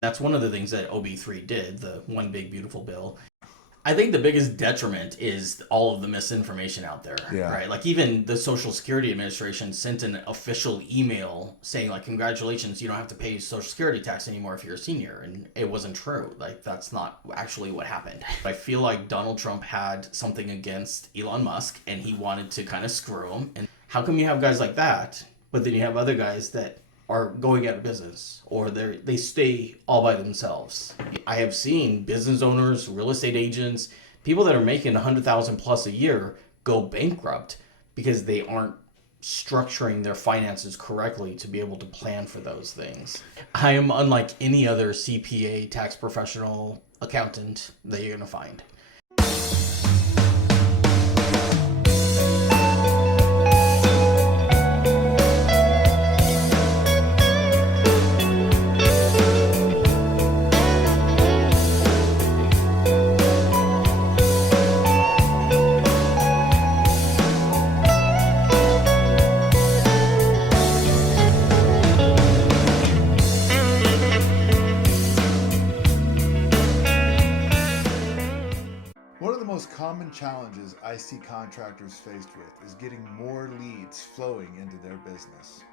That's one of the things that OB3 did, the one big beautiful bill. I think the biggest detriment is all of the misinformation out there, right? Like even the Social Security Administration sent an official email saying like, congratulations, you don't have to pay Social Security tax anymore if you're a senior. And it wasn't true. Like that's not actually what happened. I feel like Donald Trump had something against Elon Musk and he wanted to kind of screw him. And how come you have guys like that, but then you have other guys that are going out of business or they stay all by themselves? I have seen business owners, real estate agents, people that are making 100,000 plus a year go bankrupt because they aren't structuring their finances correctly to be able to plan for those things. I am unlike any other CPA, tax professional, accountant that you're going to find. Common challenges I see contractors faced with is getting more leads flowing into their business.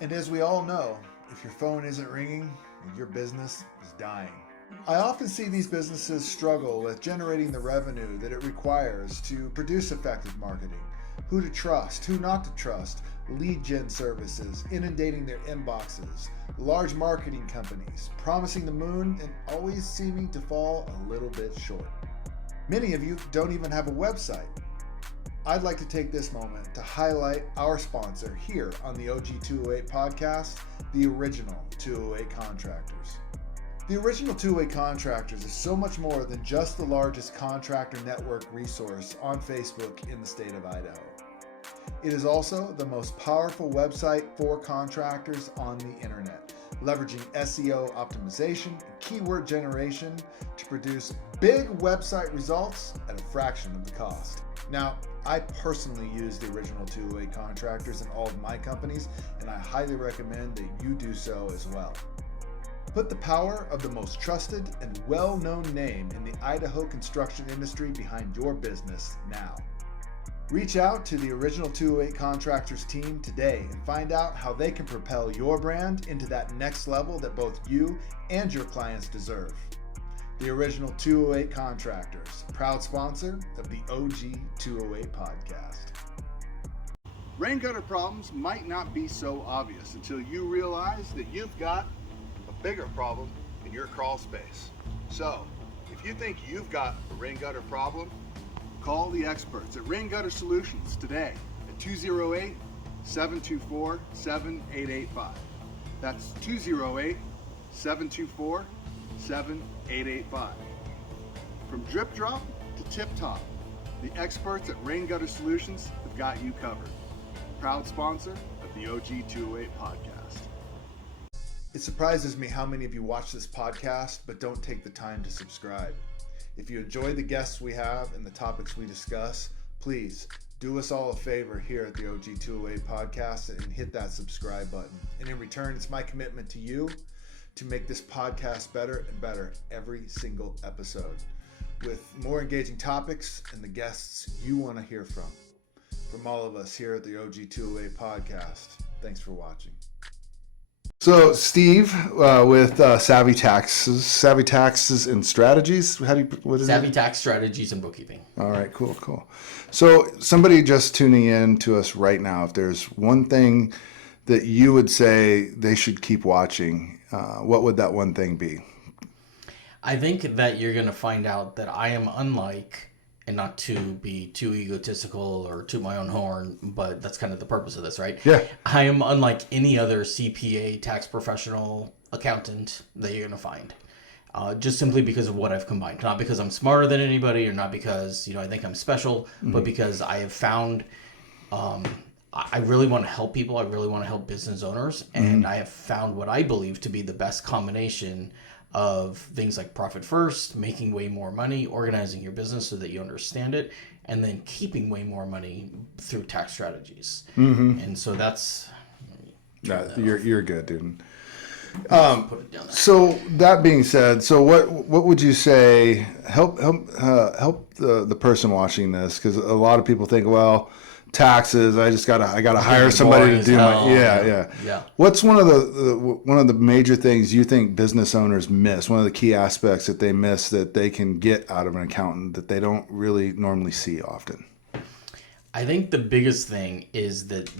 And as we all know, if your phone isn't ringing, your business is dying. I often see these businesses struggle with generating the revenue that it requires to produce effective marketing, who to trust, who not to trust, lead gen services inundating their inboxes, large marketing companies promising the moon and always seeming to fall a little bit short. Many of you don't even have a website. I'd like to take this moment to highlight our sponsor here on the OG 208 podcast, the original 208 Contractors. The original 208 Contractors is so much more than just the largest contractor network resource on Facebook in the state of Idaho. It is also the most powerful website for contractors on the internet, leveraging SEO optimization and keyword generation to produce big website results at a fraction of the cost. Now, I personally use the original 208 Contractors in all of my companies, and I highly recommend that you do so as well. Put the power of the most trusted and well-known name in the Idaho construction industry behind your business now. Reach out to the original 208 Contractors team today and find out how they can propel your brand into that next level that both you and your clients deserve. The original 208 Contractors, proud sponsor of the OG 208 podcast. Rain gutter problems might not be so obvious until you realize that you've got a bigger problem in your crawl space. So, if you think you've got a rain gutter problem, call the experts at Rain Gutter Solutions today at 208-724-7885. That's 208-724-7885. From drip drop to tip top, the experts at Rain Gutter Solutions have got you covered. Proud sponsor of the OG 208 podcast. It surprises me how many of you watch this podcast but don't take the time to subscribe. If you enjoy the guests we have and the topics we discuss, please do us all a favor here at the OG 208 podcast and hit that subscribe button. And in return, it's my commitment to you to make this podcast better and better every single episode with more engaging topics and the guests you want to hear from. From all of us here at the OG 208 podcast, thanks for watching. So, Steve, with Savvy Taxes and Strategies. What is Savvy it? Tax Strategies and Bookkeeping. All right, cool. So, somebody just tuning in to us right now, if there's one thing that you would say they should keep watching, what would that one thing be? I think that you're going to find out that I am unlike, and not to be too egotistical or toot my own horn, but that's kind of the purpose of this, right? Yeah. I am unlike any other CPA, tax professional, accountant that you're going to find. Just simply because of what I've combined. Not because I'm smarter than anybody or not because, I think I'm special, but because I have found I really want to help people. I really want to help business owners. And I have found what I believe to be the best combination of things like profit first, making way more money, organizing your business so that you understand it, and then keeping way more money through tax strategies. And so that's... You're good, dude. Put it down there. So that being said, so what would you say help the person watching this? Because a lot of people think, well, taxes. I gotta hire somebody to do my yeah. What's one of the major things you think business owners miss? One of the key aspects that they miss that they can get out of an accountant that they don't really normally see often. I think the biggest thing is that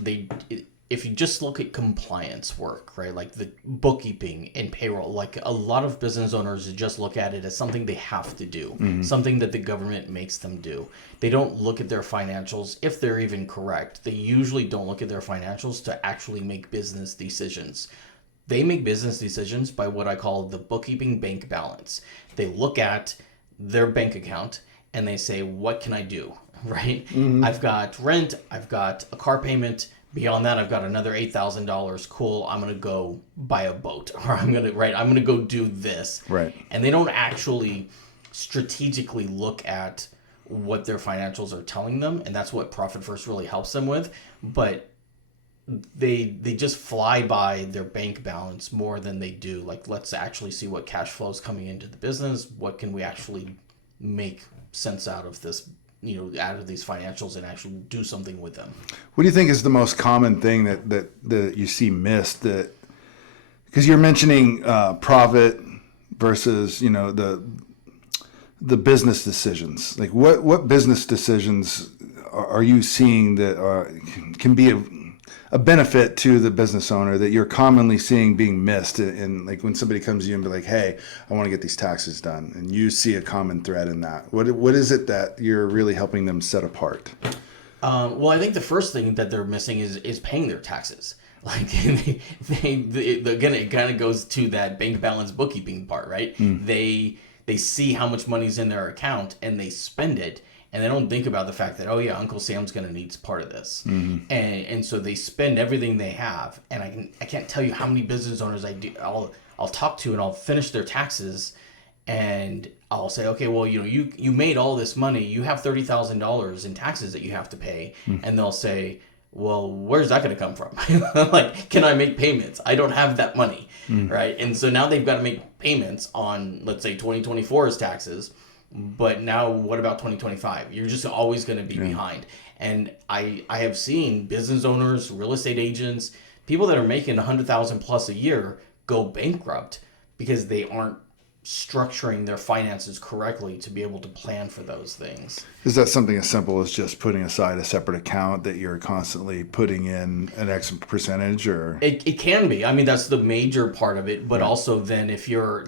if you just look at compliance work, right, like the bookkeeping and payroll, like a lot of business owners just look at it as something they have to do, something that the government makes them do. They don't look at their financials, if they're even correct. They usually don't look at their financials to actually make business decisions. They make business decisions by what I call the bookkeeping bank balance. They look at their bank account and they say, what can I do, right? I've got rent, I've got a car payment. Beyond that, I've got another $8,000. Cool. I'm going to go buy a boat, or I'm going to go do this. Right. And they don't actually strategically look at what their financials are telling them. And that's what Profit First really helps them with. But they just fly by their bank balance more than they do. Like, let's actually see what cash flow is coming into the business. What can we actually make sense out of this, out of these financials, and actually do something with them. What do you think is the most common thing that you see missed? That, because you're mentioning profit versus the business decisions. Like what business decisions are you seeing that can be a benefit to the business owner that you're commonly seeing being missed? And like when somebody comes to you and be like, hey, I want to get these taxes done, and you see a common thread in that, what is it that you're really helping them set apart? Well, I think the first thing that they're missing is paying their taxes. Like again, it kind of goes to that bank balance bookkeeping part, right? They see how much money's in their account and they spend it. And they don't think about the fact that, oh yeah, Uncle Sam's going to need part of this. And so they spend everything they have. And I can't tell you how many business owners I'll talk to, and I'll finish their taxes and I'll say, okay, well, you made all this money. You have $30,000 in taxes that you have to pay. And they'll say, well, where's that going to come from? Like, can I make payments? I don't have that money, right? And so now they've got to make payments on, let's say, 2024's taxes. But now what about 2025? You're just always going to be behind. And I have seen business owners, real estate agents, people that are making $100,000 plus a year go bankrupt because they aren't structuring their finances correctly to be able to plan for those things. Is that something as simple as just putting aside a separate account that you're constantly putting in an X percentage, or? It can be. I mean, that's the major part of it. But also then if your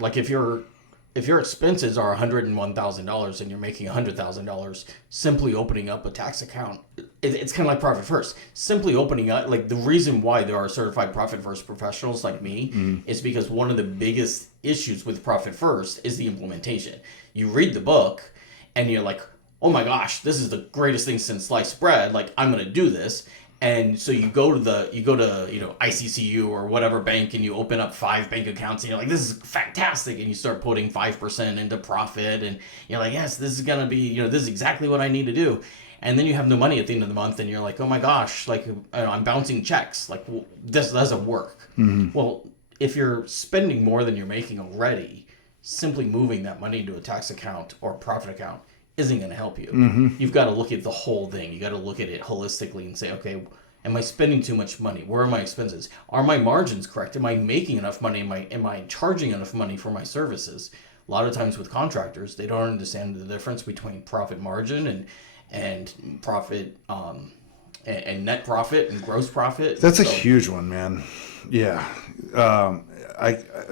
expenses are $101,000 and you're making $100,000, simply opening up a tax account, it's kind of like Profit First. Simply opening up, like the reason why there are certified Profit First professionals like me is because one of the biggest issues with Profit First is the implementation. You read the book and you're like, oh my gosh, this is the greatest thing since sliced bread. Like, I'm going to do this. And so you go to ICCU or whatever bank, and you open up 5 bank accounts, and you're like, this is fantastic. And you start putting 5% into profit, and you're like, yes, this is going to be, this is exactly what I need to do. And then you have no money at the end of the month, and you're like, oh my gosh, like I'm bouncing checks. Like, this doesn't work. Well, if you're spending more than you're making already, simply moving that money into a tax account or a profit account isn't going to help you. You've got to look at the whole thing. You got to look at it holistically and say, okay, am I spending too much money? Where are my expenses? Are my margins correct? Am I making enough money? Am I charging enough money for my services? A lot of times with contractors, they don't understand the difference between profit margin and profit and net profit and gross profit. That's a huge one, man. Yeah.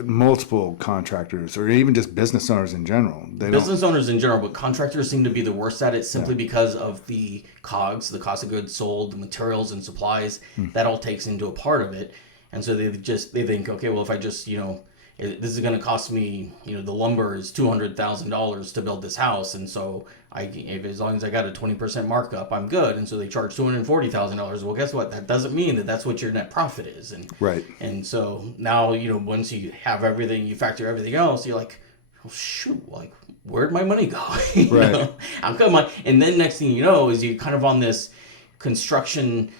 Multiple contractors, or even just business owners in general. Owners in general, but contractors seem to be the worst at it simply because of the COGS, the cost of goods sold, the materials and supplies. That all takes into a part of it. And so they think, okay, well, if I just, this is going to cost me, the lumber is $200,000 to build this house. And so as long as I got a 20% markup, I'm good. And so they charge $240,000. Well, guess what? That doesn't mean that that's what your net profit is. And right. And so now, once you have everything, you factor everything else, you're like, oh, shoot, like, where'd my money go? Right. How come and then next thing you know is you're kind of on this construction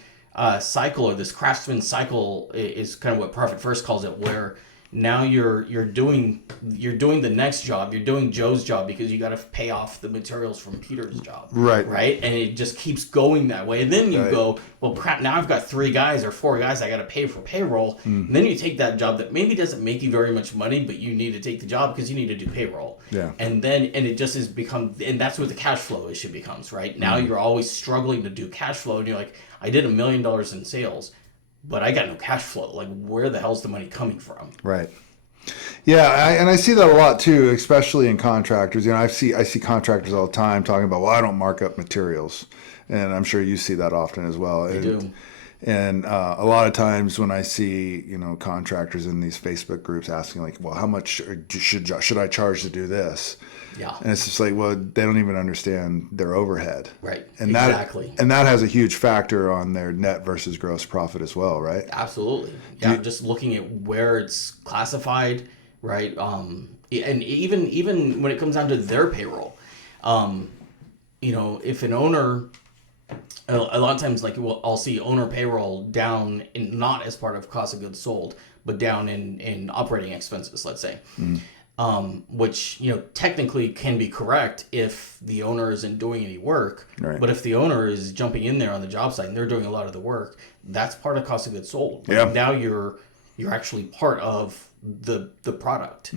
cycle, or this craftsman cycle is kind of what Profit First calls it, where Now you're doing the next job. You're doing Joe's job because you got to pay off the materials from Peter's job. Right. And it just keeps going that way. And then you go, well, crap, now I've got 3 guys or 4 guys I got to pay for payroll. And then you take that job that maybe doesn't make you very much money, but you need to take the job because you need to do payroll. And it just has become, and that's what the cash flow issue becomes, right? Now you're always struggling to do cash flow, and you're like, I did $1 million in sales, but I got no cash flow. Like, where the hell's the money coming from? Right. Yeah, and I see that a lot too, especially in contractors. I see contractors all the time talking about, well, I don't mark up materials, and I'm sure you see that often as well. I do. And a lot of times when I see contractors in these Facebook groups asking like, well, how much should I charge to do this? Yeah. And it's just like, well, they don't even understand their overhead. Right. And exactly. That has a huge factor on their net versus gross profit as well, right? Absolutely. Yeah. Just looking at where it's classified, right? And even when it comes down to their payroll, if an owner, a lot of times, like, I'll see owner payroll down not as part of cost of goods sold, but down in operating expenses, let's say. Which technically can be correct if the owner isn't doing any work. Right. But if the owner is jumping in there on the job site and they're doing a lot of the work, that's part of cost of goods sold. Yeah. Now you're actually part of the product.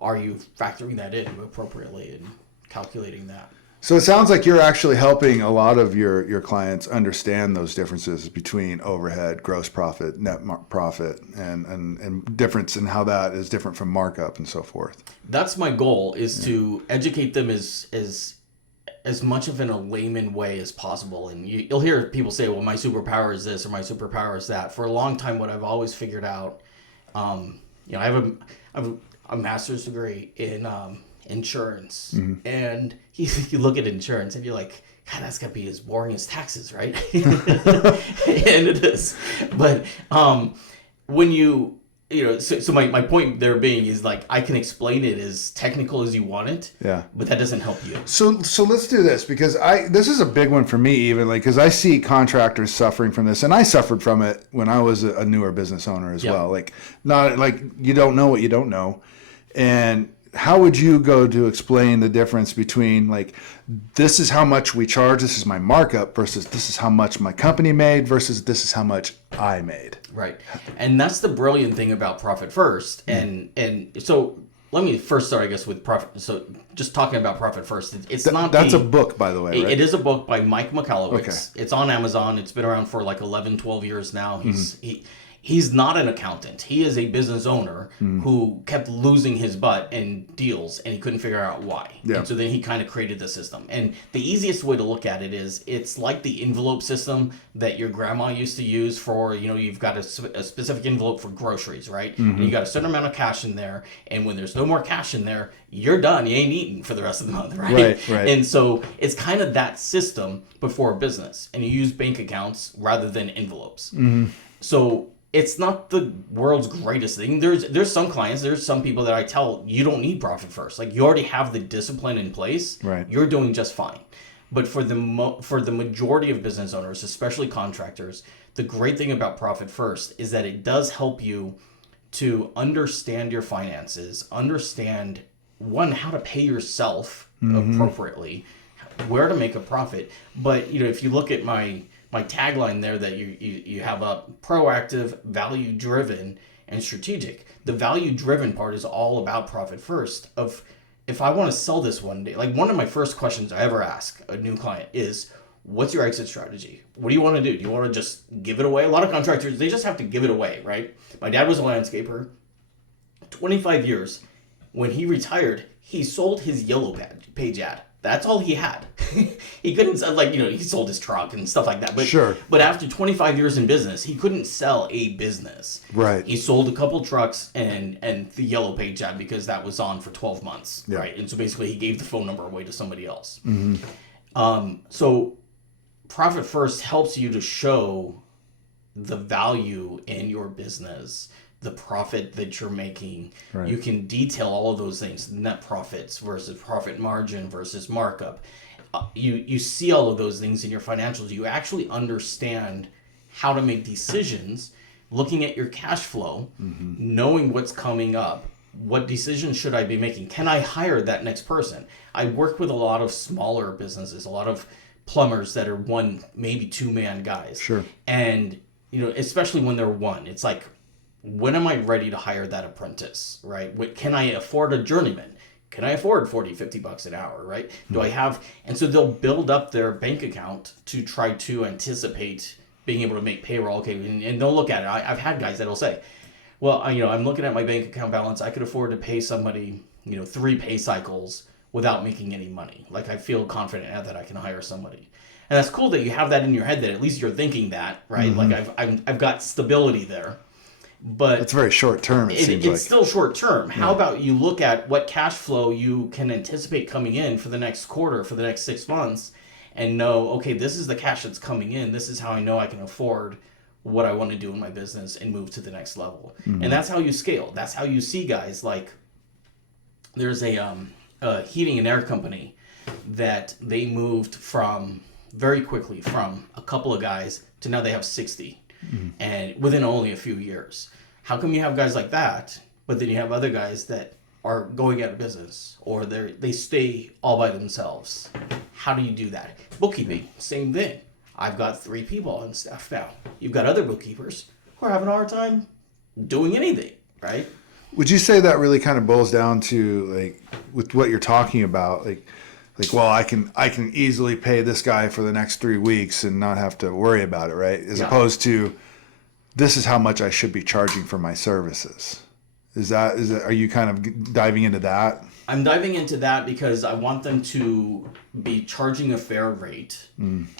Are you factoring that in appropriately and calculating that? So it sounds like you're actually helping a lot of your clients understand those differences between overhead, gross profit, net profit, and difference in how that is different from markup and so forth. That's my goal, is to educate them as much of in a layman way as possible. And you'll hear people say, well, my superpower is this or my superpower is that. For a long time, what I've always figured out, I have a master's degree in insurance, and you look at insurance and you're like, God, that's gotta be as boring as taxes, right? And it is. But when so my point there being is, like, I can explain it as technical as you want it, but that doesn't help you. So let's do this, because this is a big one for me, even, like, because I see contractors suffering from this, and I suffered from it when I was a newer business owner as well. Like, not like, you don't know what you don't know. And how would you go to explain the difference between, like, this is how much we charge, this is my markup, versus this is how much my company made, versus this is how much I made? Right. And that's the brilliant thing about Profit First. And so let me first start, I guess, with Profit. So just talking about Profit First, that's a book, by the way, right? It is a book by Mike Michalowicz. Okay. It's on Amazon. It's been around for like 11, 12 years now. He's not an accountant. He is a business owner who kept losing his butt in deals, and he couldn't figure out why. And so then he kind of created the system. And the easiest way to look at it is, it's like the envelope system that your grandma used to use for, you've got a specific envelope for groceries, right? And you got a certain amount of cash in there, and when there's no more cash in there, you're done. You ain't eating for the rest of the month, right? Right. And so it's kind of that system, but for a business. And you use bank accounts rather than envelopes. So it's not the world's greatest thing. There's some clients, there's some people that I tell, you don't need Profit First. Like, you already have the discipline in place. Right. You're doing just fine. But for the majority of business owners, especially contractors, the great thing about Profit First is that it does help you to understand your finances, understand, one, how to pay yourself appropriately, where to make a profit. But if you look at my tagline there, that you have a proactive, value driven, and strategic. The value driven part is all about Profit First. Of, if I want to sell this one day, like, one of my first questions I ever ask a new client is, what's your exit strategy? What do you want to do? Do you want to just give it away? A lot of contractors, they just have to give it away, right? My dad was a landscaper, 25 years. When he retired, he sold his yellow page ad. That's all he had. He couldn't sell, like, he sold his truck and stuff like that. But, sure. But after 25 years in business, he couldn't sell a business. Right. He sold a couple trucks and the yellow page ad, because that was on for 12 months. Yeah. Right. And so basically he gave the phone number away to somebody else. So Profit First helps you to show the value in your business, the profit that you're making. Right. You can detail all of those things, net profits versus profit margin versus markup. You see all of those things in your financials. You actually understand how to make decisions, looking at your cash flow, knowing what's coming up, what decisions should I be making? Can I hire that next person? I work with a lot of smaller businesses, a lot of plumbers that are one, maybe 2-man guys. Sure. And, especially when they're one, it's like, when am I ready to hire that apprentice, right? Can I afford a journeyman? Can I afford 40, 50 bucks an hour, right? Do I have, and so they'll build up their bank account to try to anticipate being able to make payroll. Okay. And they'll look at it. I've had guys that'll say, well, I'm looking at my bank account balance. I could afford to pay somebody, 3 pay cycles without making any money. Like, I feel confident that I can hire somebody. And that's cool that you have that in your head, that at least you're thinking that, right? Like, I've got stability there. But it's very short term. It's still short term. How about you look at what cash flow you can anticipate coming in for the next quarter, for the next 6 months, and know, okay, this is the cash that's coming in. This is how I know I can afford what I want to do in my business and move to the next level. And that's how you scale. That's how you see guys like, there's a heating and air company that they moved very quickly from a couple of guys to now they have 60. And within only a few years. How come you have guys like that, but then you have other guys that are going out of business, or they stay all by themselves? How do you do that? Bookkeeping, same thing. I've got 3 people on staff now. You've got other bookkeepers who are having a hard time doing anything, right? Would you say that really kind of boils down to, like, with what you're talking about, like, well, I can easily pay this guy for the next 3 weeks and not have to worry about it, right? As opposed to, this is how much I should be charging for my services. Are you kind of diving into that? I'm diving into that because I want them to be charging a fair rate.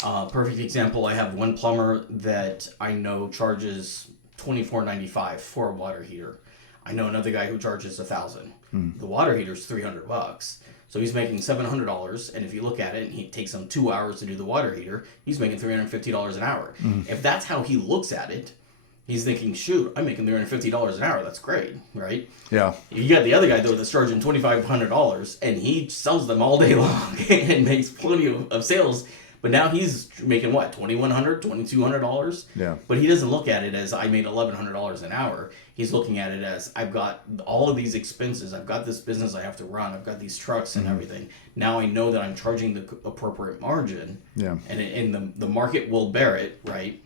Perfect example, I have one plumber that I know charges $24.95 for a water heater. I know another guy who charges $1,000. The water heater's $300. So he's making $700, and if you look at it, and he takes him 2 hours to do the water heater, he's making $350 an hour. If that's how he looks at it, he's thinking, shoot, I'm making $350 an hour. That's great, right? Yeah. You got the other guy, though, that's charging $2,500, and he sells them all day long and makes plenty of sales. But now he's making what, $2,100, $2,200? Yeah. But he doesn't look at it as, I made $1,100 an hour. He's looking at it as, I've got all of these expenses. I've got this business I have to run. I've got these trucks and everything. Now I know that I'm charging the appropriate margin. Yeah. And the market will bear it, right?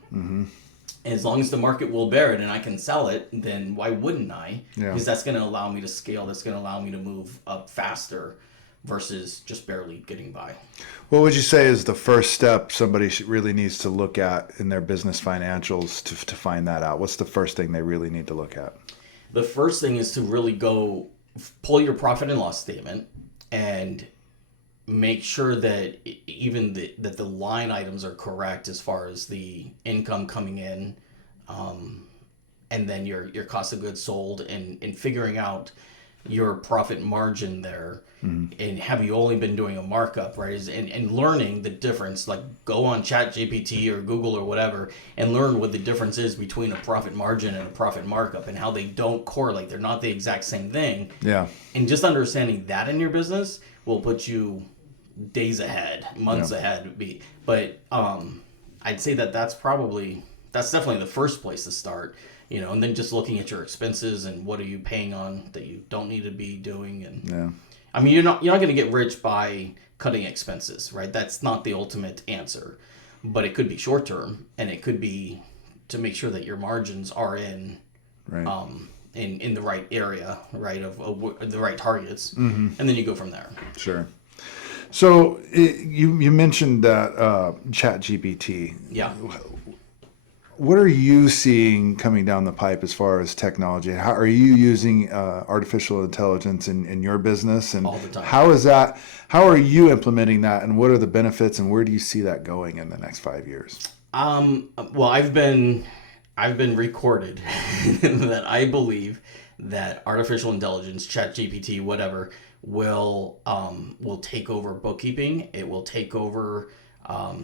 As long as the market will bear it and I can sell it, then why wouldn't I? Yeah. Because that's going to allow me to scale. That's going to allow me to move up faster versus just barely getting by. What would you say is the first step somebody really needs to look at in their business financials to find that out? What's the first thing they really need to look at? The first thing is to really go pull your profit and loss statement and make sure that that the line items are correct as far as the income coming in, and then your cost of goods sold, and figuring out your profit margin there. And have you only been doing a markup, right? And learning the difference, like go on ChatGPT or Google or whatever and learn what the difference is between a profit margin and a profit markup and how they don't correlate. They're not the exact same thing. Yeah. And just understanding that in your business will put you days ahead, months ahead. But I'd say that's definitely the first place to start. And then just looking at your expenses and what are you paying on that you don't need to be doing. And I mean, you're not going to get rich by cutting expenses, right? That's not the ultimate answer, but it could be short term, and it could be to make sure that your margins are in the right area, right, of the right targets, and then you go from there. Sure. So you mentioned that ChatGPT. Yeah. What are you seeing coming down the pipe as far as technology? How are you using artificial intelligence in your business? And all the time. How are you implementing that, and what are the benefits, and where do you see that going in the next 5 years? Well, I've been recorded that I believe that artificial intelligence, ChatGPT, whatever, will take over bookkeeping. It will take over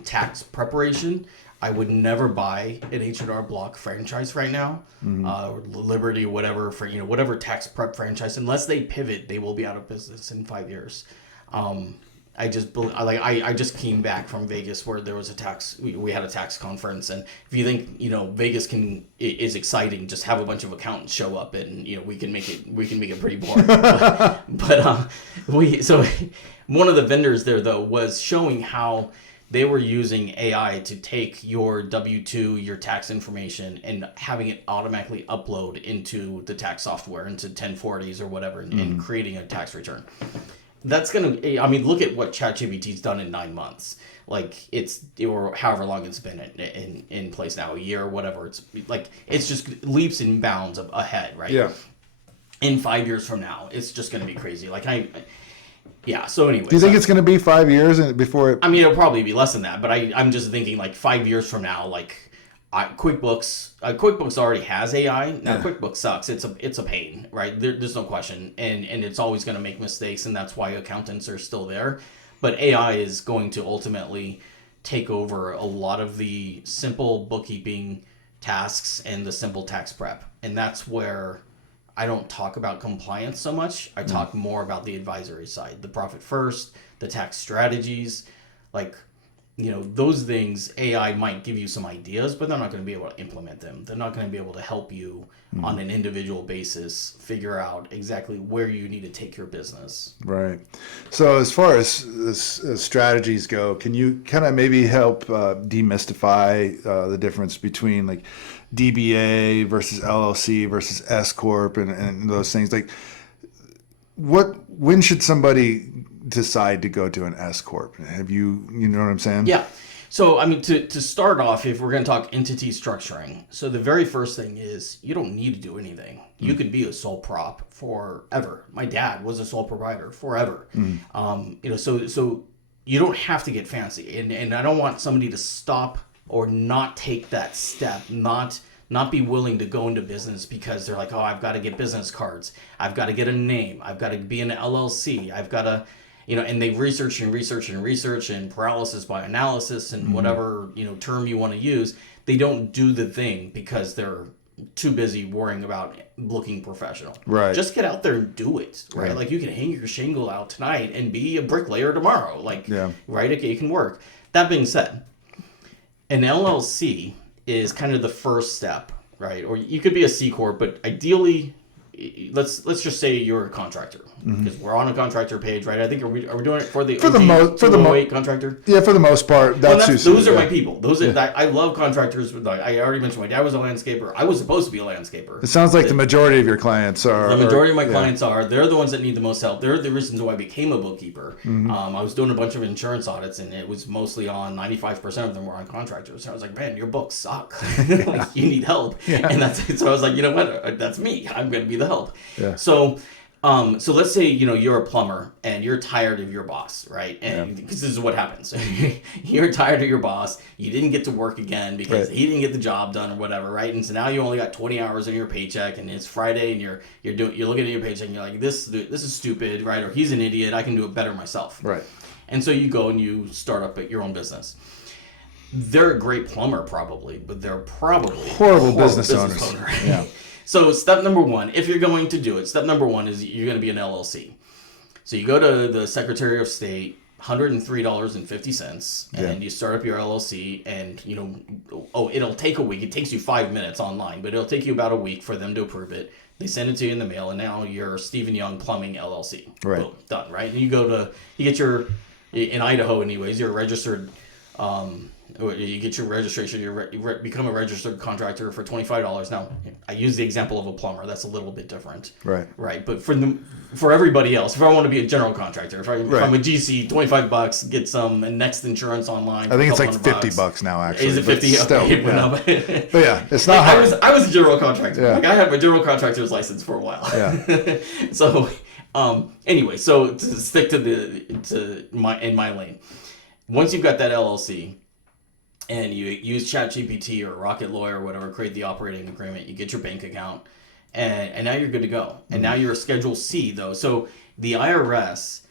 tax preparation. I would never buy an H&R Block franchise right now, or Liberty, whatever, for whatever tax prep franchise. Unless they pivot, they will be out of business in 5 years. I just came back from Vegas where there was we had a tax conference, and if you think, you know, Vegas is exciting, just have a bunch of accountants show up, and, you know, we can make it pretty boring. but one of the vendors there though was showing how they were using AI to take your W-2, your tax information, and having it automatically upload into the tax software, into 1040s or whatever, and creating a tax return. That's going to, I mean, look at what ChatGPT's done in 9 months. Like, or however long it's been in place now, a year or whatever. It's like, it's just leaps and bounds ahead, right? Yeah. In 5 years from now, it's just going to be crazy. Like, yeah, so anyway. Do you think it's going to be 5 years before it... I mean, it'll probably be less than that, but I'm just thinking, like, 5 years from now, like, QuickBooks already has AI. Now, QuickBooks sucks. It's a pain, right? There's no question. And it's always going to make mistakes, and that's why accountants are still there. But AI is going to ultimately take over a lot of the simple bookkeeping tasks and the simple tax prep. And that's where I don't talk about compliance so much. I talk more about the advisory side, the profit first, the tax strategies, like, you know, those things. AI might give you some ideas, but they're not going to be able to implement them. They're not going to be able to help you on an individual basis figure out exactly where you need to take your business. Right. So as far as strategies go, can you kind of maybe help demystify the difference between like DBA versus LLC versus S Corp and those things? Like, when should somebody decide to go to an S Corp? You know what I'm saying? Yeah. So, I mean, to start off, if we're going to talk entity structuring, so the very first thing is you don't need to do anything. You could be a sole prop forever. My dad was a sole proprietor forever. You know, so you don't have to get fancy. And I don't want somebody to stop or not take that step, not be willing to go into business because they're like, oh, I've got to get business cards. I've got to get a name. I've got to be an LLC. I've got to... You know, and they research and paralysis by analysis and whatever, you know, term you want to use. They don't do the thing because they're too busy worrying about looking professional. Right. Just get out there and do it. Right. Like, you can hang your shingle out tonight and be a bricklayer tomorrow. Like, right. Okay, it can work. That being said, an LLC is kind of the first step, right? Or you could be a C Corp, but ideally, let's just say you're a contractor, because we're on a contractor page, right? I think are we doing it for the most contractor? Yeah, for the most part. Those are my people. I love contractors. I already mentioned my dad was a landscaper. I was supposed to be a landscaper. It sounds like the majority of your clients are. The majority of my clients are. They're the ones that need the most help. They're the reasons why I became a bookkeeper. I was doing a bunch of insurance audits, and it was mostly on 95% of them were on contractors. So I was like, man, your books suck. Like, you need help. And so I was like, you know what? That's me. I'm going to be the help. So let's say, you know, you're a plumber and you're tired of your boss, right? And because this is what happens. You're tired of your boss. You didn't get to work again because he didn't get the job done or whatever, right? And so now you only got 20 hours in your paycheck, and it's Friday, and you're looking at your paycheck and you're like, this is stupid, right? Or he's an idiot. I can do it better myself. Right. And so you go and you start up at your own business. They're a great plumber probably, but they're probably horrible business owners. Yeah. So step number one, if you're going to do it, step number one is you're going to be an LLC. So you go to the Secretary of State, $103.50, and you start up your LLC, and, you know, it'll take a week. It takes you 5 minutes online, but it'll take you about a week for them to approve it. They send it to you in the mail, and now you're Stephen Young Plumbing LLC. Right. Boom, done, right? And you get your, in Idaho anyways, you're a registered, you get your registration, you become a registered contractor for $25. Now, I use the example of a plumber. That's a little bit different. Right. But for everybody else, if I want to be a general contractor, if I'm a GC, $25, get some Next Insurance online. I think it's like $50 now, actually. Is it 50? Still, okay, but yeah, it's not hard. I was a general contractor. Yeah. Like, I had my general contractor's license for a while. Yeah. So, anyway, so to stick to my lane, once you've got that LLC, and you use ChatGPT or Rocket Lawyer or whatever, create the operating agreement, you get your bank account, and now you're good to go. And now you're a Schedule C, though. So the IRS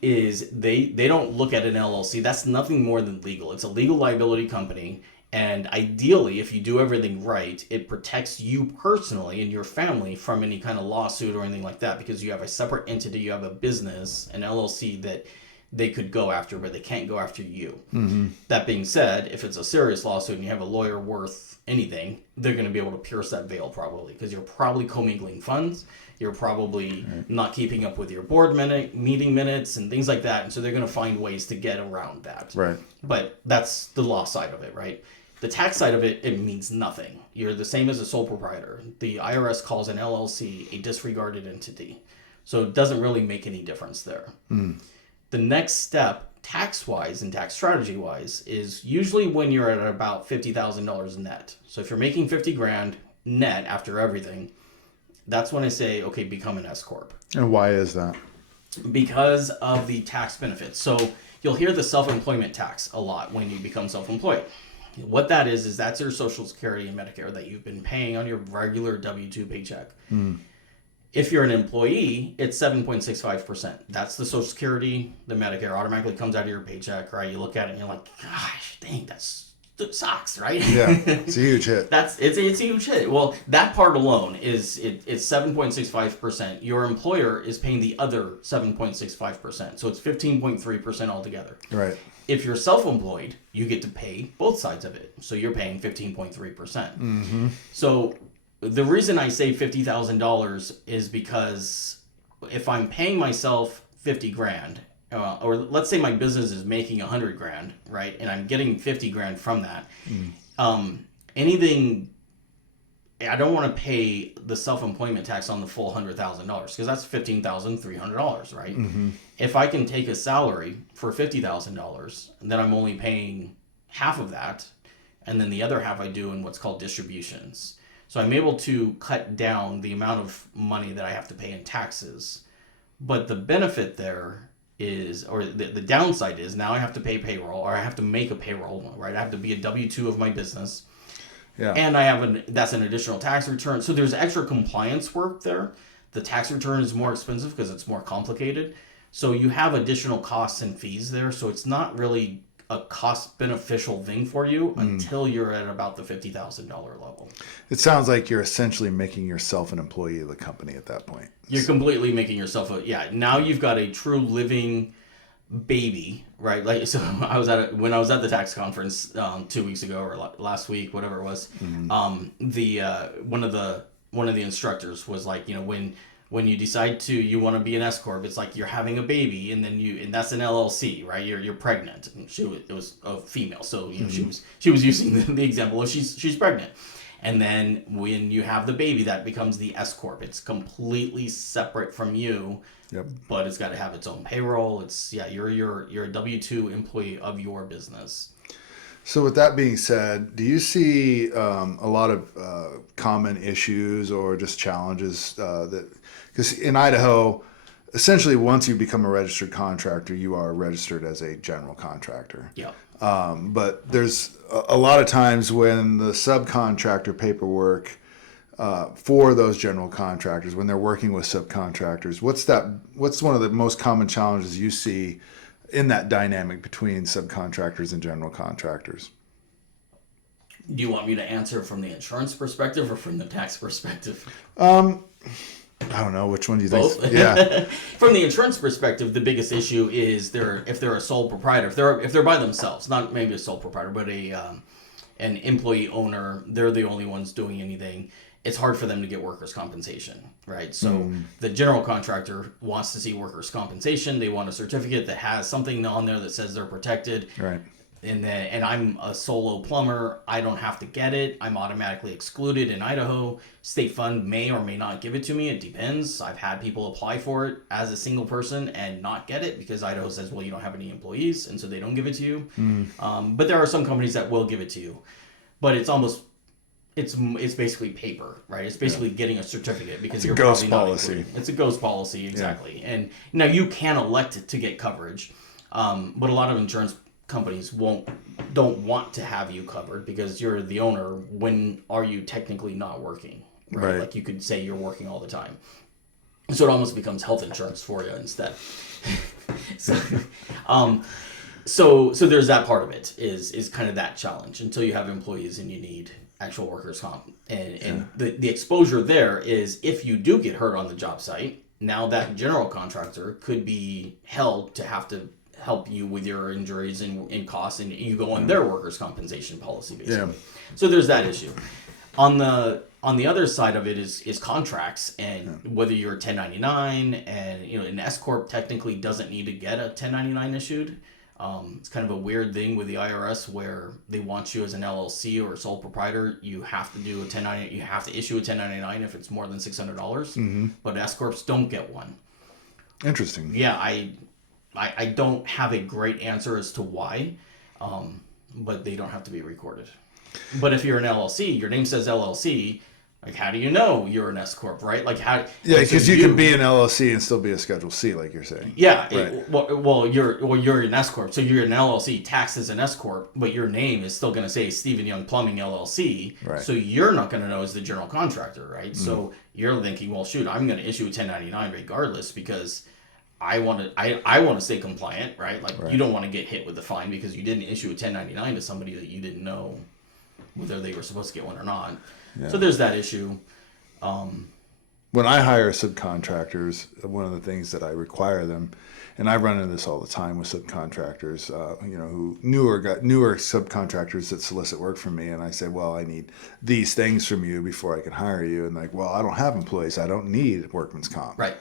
they don't look at an LLC. That's nothing more than legal. It's a legal liability company. And ideally, if you do everything right, it protects you personally and your family from any kind of lawsuit or anything like that, because you have a separate entity, you have a business, an LLC that they could go after, but they can't go after you. That being said, if it's a serious lawsuit and you have a lawyer worth anything, they're going to be able to pierce that veil probably, because you're probably commingling funds. You're probably not keeping up with your board meeting minutes and things like that. And so they're going to find ways to get around that. Right. But that's the law side of it, right? The tax side of it, it means nothing. You're the same as a sole proprietor. The IRS calls an LLC a disregarded entity. So it doesn't really make any difference there. The next step, tax-wise and tax strategy-wise, is usually when you're at about $50,000 net. So if you're making 50 grand net after everything, that's when I say, okay, become an S corp. And why is that? Because of the tax benefits. So you'll hear the self-employment tax a lot when you become self-employed. What that is that's your Social Security and Medicare that you've been paying on your regular W-2 paycheck. If you're an employee, it's 7.65%. That's the Social Security, the Medicare automatically comes out of your paycheck, right? You look at it and you're like, gosh, dang, that sucks, right? Yeah, it's a huge hit. It's a huge hit. Well, that part alone it's 7.65%. Your employer is paying the other 7.65%. So it's 15.3% altogether. Right. If you're self-employed, you get to pay both sides of it. So you're paying 15.3%. So the reason I say $50,000 is because if I'm paying myself 50 grand, or let's say my business is making 100 grand, right? And I'm getting 50 grand from that. Anything, I don't want to pay the self-employment tax on the full $100,000 because that's $15,300, right? If I can take a salary for $50,000, then I'm only paying half of that. And then the other half I do in what's called distributions. So I'm able to cut down the amount of money that I have to pay in taxes. But the benefit there is, or the downside is, now I have to pay payroll, or I have to make a payroll, right? I have to be a W-2 of my business. Yeah. And I have that's an additional tax return. So there's extra compliance work there. The tax return is more expensive because it's more complicated. So you have additional costs and fees there. So it's not really a cost beneficial thing for you until you're at about the $50,000 level. It sounds like you're essentially making yourself an employee of the company at that point. You're completely making yourself now you've got a true living baby, right? Like, so when I was at the tax conference 2 weeks ago or last week, whatever it was, one of the instructors was like, when you decide you want to be an S corp, it's like you're having a baby, and that's an LLC, right? You're pregnant. And it was a female, so she was using the example of she's pregnant, and then when you have the baby, that becomes the S corp. It's completely separate from you, but it's got to have its own payroll. You're a W-2 employee of your business. So with that being said, do you see a lot of common issues or just challenges because in Idaho, essentially once you become a registered contractor, you are registered as a general contractor. Yeah. But there's a lot of times when the subcontractor paperwork for those general contractors, when they're working with subcontractors, what's one of the most common challenges you see in that dynamic between subcontractors and general contractors? Do you want me to answer from the insurance perspective or from the tax perspective? I don't know. Which one do you think? Both? Yeah. From the insurance perspective, the biggest issue is if they're a sole proprietor, if they're by themselves, not maybe a sole proprietor, but an employee owner, they're the only ones doing anything. It's hard for them to get workers' compensation, right? So the general contractor wants to see workers' compensation. They want a certificate that has something on there that says they're protected. Right. And I'm a solo plumber. I don't have to get it. I'm automatically excluded in Idaho. State fund may or may not give it to me. It depends. I've had people apply for it as a single person and not get it because Idaho says, well, you don't have any employees, and so they don't give it to you. But there are some companies that will give it to you. But it's basically paper, right? It's basically getting a certificate because you're ghost policy. It's a ghost policy, exactly. Yeah. And now you can elect to get coverage, but a lot of insurance companies don't want to have you covered because you're the owner. When are you technically not working? Right? Like you could say you're working all the time. So it almost becomes health insurance for you instead. So there's that part of it is kind of that challenge until you have employees and you need actual workers' comp. And the exposure there is if you do get hurt on the job site, now that general contractor could be held to have to help you with your injuries and costs, and you go on their workers' compensation policy basically. Yeah. So there's that issue. On the other side of it is contracts, and whether you're a 1099, and an S corp technically doesn't need to get a 1099 issued. It's kind of a weird thing with the IRS where they want you as an LLC or a sole proprietor. You have to do a 1099. You have to issue a 1099 if it's more than $600. But S corps don't get one. Interesting. Yeah, I don't have a great answer as to why, but they don't have to be recorded. But if you're an LLC, your name says LLC. Like, how do you know you're an S corp, right? Like, how? Yeah, because you can be an LLC and still be a Schedule C, like you're saying. Yeah. Right. Well, you're an S corp, so you're an LLC taxed as an S corp, but your name is still going to say Stephen Young Plumbing LLC. Right. So you're not going to know as the general contractor, right? So you're thinking, well, shoot, I'm going to issue a 1099 regardless because I want to stay compliant, right? Like, you don't want to get hit with the fine because you didn't issue a 1099 to somebody that you didn't know whether they were supposed to get one or not. Yeah. So there's that issue. When I hire subcontractors, one of the things that I require them, and I run into this all the time with subcontractors, who newer subcontractors that solicit work from me, and I say, well, I need these things from you before I can hire you, and like, well, I don't have employees, I don't need workman's comp. Right.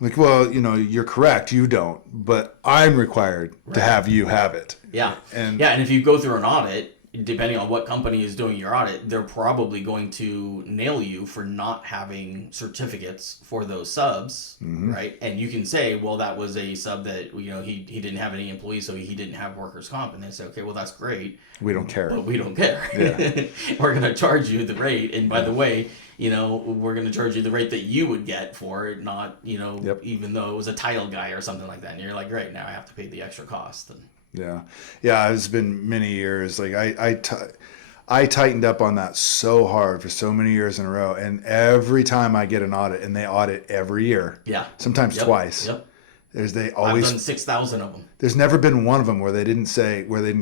I'm like, well, you're correct, you don't, but I'm required to have you have it. Yeah. And if you go through an audit, depending on what company is doing your audit, they're probably going to nail you for not having certificates for those subs, right? And you can say, well, that was a sub that, he didn't have any employees, so he didn't have workers' comp. And they say, okay, well, that's great. We don't care. But we don't care. Yeah. We're going to charge you the rate. And by the way, we're going to charge you the rate that you would get for it, not, even though it was a title guy or something like that. And you're like, great, now I have to pay the extra cost. And yeah. It's been many years. Like I tightened up on that so hard for so many years in a row. And every time I get an audit, and they audit every year. Yeah. Sometimes twice. Yep. I've done 6,000 of them. There's never been one of them where they didn't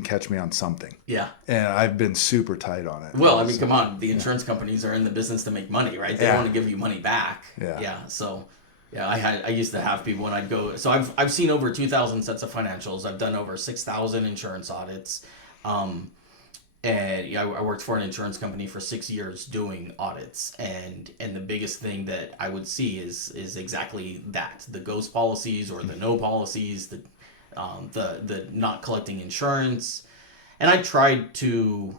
catch me on something. Yeah. And I've been super tight on it. Well, I mean, come on. The insurance companies are in the business to make money, right? They want to give you money back. Yeah. Yeah. So, yeah, I used to have people when I'd go. So I've seen over 2,000 sets of financials. I've done over 6,000 insurance audits. And I worked for an insurance company for 6 years doing audits, and the biggest thing that I would see is exactly that: the ghost policies or the no policies, the not collecting insurance. And I tried to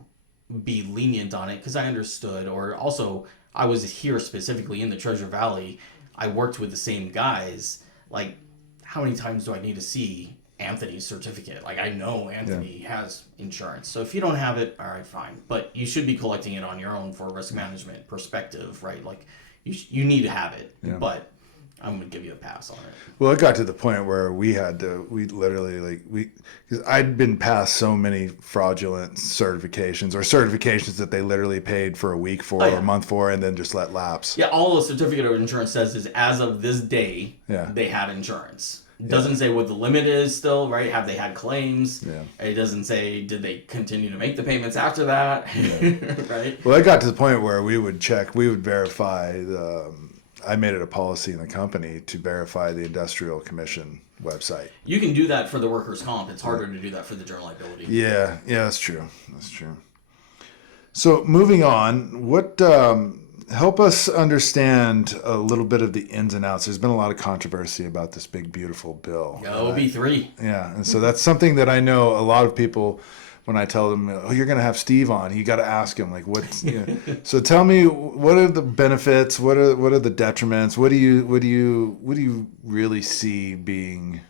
be lenient on it because I understood, or also I was here specifically in the Treasure Valley. I worked with the same guys. Like, how many times do I need to see Anthony's certificate? Like, I know Anthony has insurance. So if you don't have it, all right, fine. But you should be collecting it on your own for a risk management perspective, right? Like, you need to have it. Yeah. But I'm going to give you a pass on it. Well, it got to the point where we literally, because I'd been past so many fraudulent certifications that they literally paid for a week for or a month for and then just let lapse. Yeah, all the certificate of insurance says is as of this day, they had insurance. It doesn't say what the limit is still, right? Have they had claims? Yeah. It doesn't say, did they continue to make the payments after that? Yeah. Right? Well, it got to the point where we would verify I made it a policy in the company to verify the Industrial Commission website. You can do that for the workers' comp. It's harder to do that for the general liability. Yeah, that's true. So moving on, what help us understand a little bit of the ins and outs. There's been a lot of controversy about this big, beautiful bill. Yeah, OB3. Yeah, and so that's something that I know a lot of people, when I tell them, oh, you're going to have Steve on, you got to ask him, like, what's, So tell me, what are the benefits? What are the detriments? What do you really see being?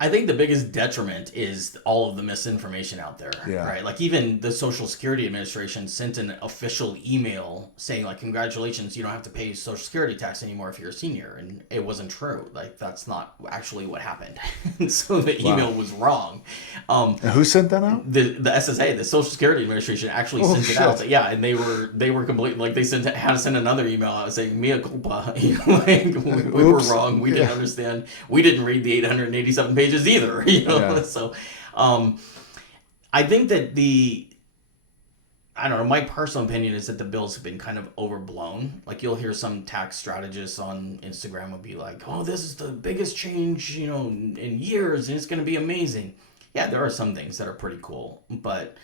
I think the biggest detriment is all of the misinformation out there, right? Like, even the Social Security Administration sent an official email saying, like, congratulations, you don't have to pay Social Security tax anymore if you're a senior. And it wasn't true. Like, that's not actually what happened. So the email was wrong. And who sent that out? The SSA, the Social Security Administration, actually sent it out. Yeah, and they were complete. Like, they had to send another email out saying, mea culpa. We were wrong. We didn't understand. We didn't read the 887 pages either, So I think that I don't know. My personal opinion is that the bills have been kind of overblown. Like you'll hear some tax strategists on Instagram will be like, "Oh, this is the biggest change, in years, and it's going to be amazing." Yeah, there are some things that are pretty cool, but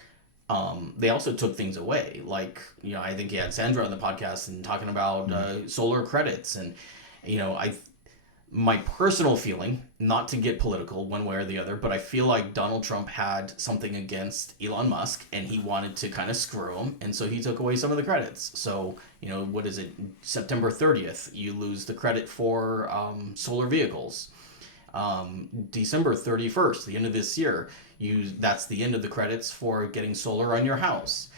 they also took things away. Like, I think you had Sandra on the podcast and talking about solar credits, and my personal feeling, not to get political one way or the other, but I feel like Donald Trump had something against Elon Musk and he wanted to kind of screw him. And so he took away some of the credits. So, what is it? September 30th, you lose the credit for solar vehicles. December 31st, the end of this year, that's the end of the credits for getting solar on your house.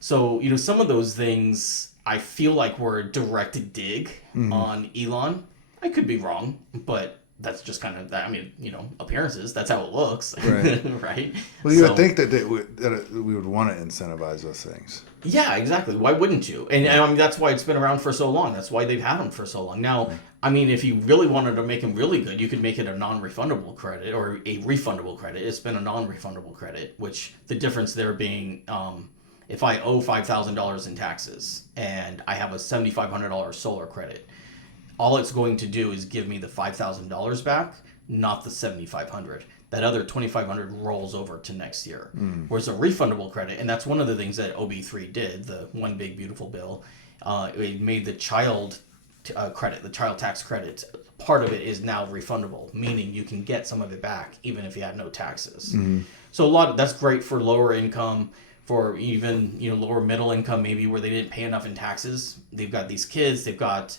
So, some of those things I feel like were a direct dig on Elon. I could be wrong, but that's just kind of that. I mean, appearances. That's how it looks, right? Right. Well, you would think that we would want to incentivize those things. Yeah, exactly. Why wouldn't you? And I mean, that's why it's been around for so long. That's why they've had them for so long. Now, I mean, if you really wanted to make them really good, you could make it a non-refundable credit or a refundable credit. It's been a non-refundable credit, which the difference there being, if I owe $5,000 in taxes and I have a $7,500 solar credit, all it's going to do is give me the $5,000 back, not the $7,500. That other $2,500 rolls over to next year. Whereas a refundable credit, and that's one of the things that OB3 did, the one big beautiful bill, it made the child credit, the child tax credit, part of it is now refundable, meaning you can get some of it back even if you had no taxes. So that's great for lower income, for even lower middle income, maybe where they didn't pay enough in taxes. They've got these kids, they've got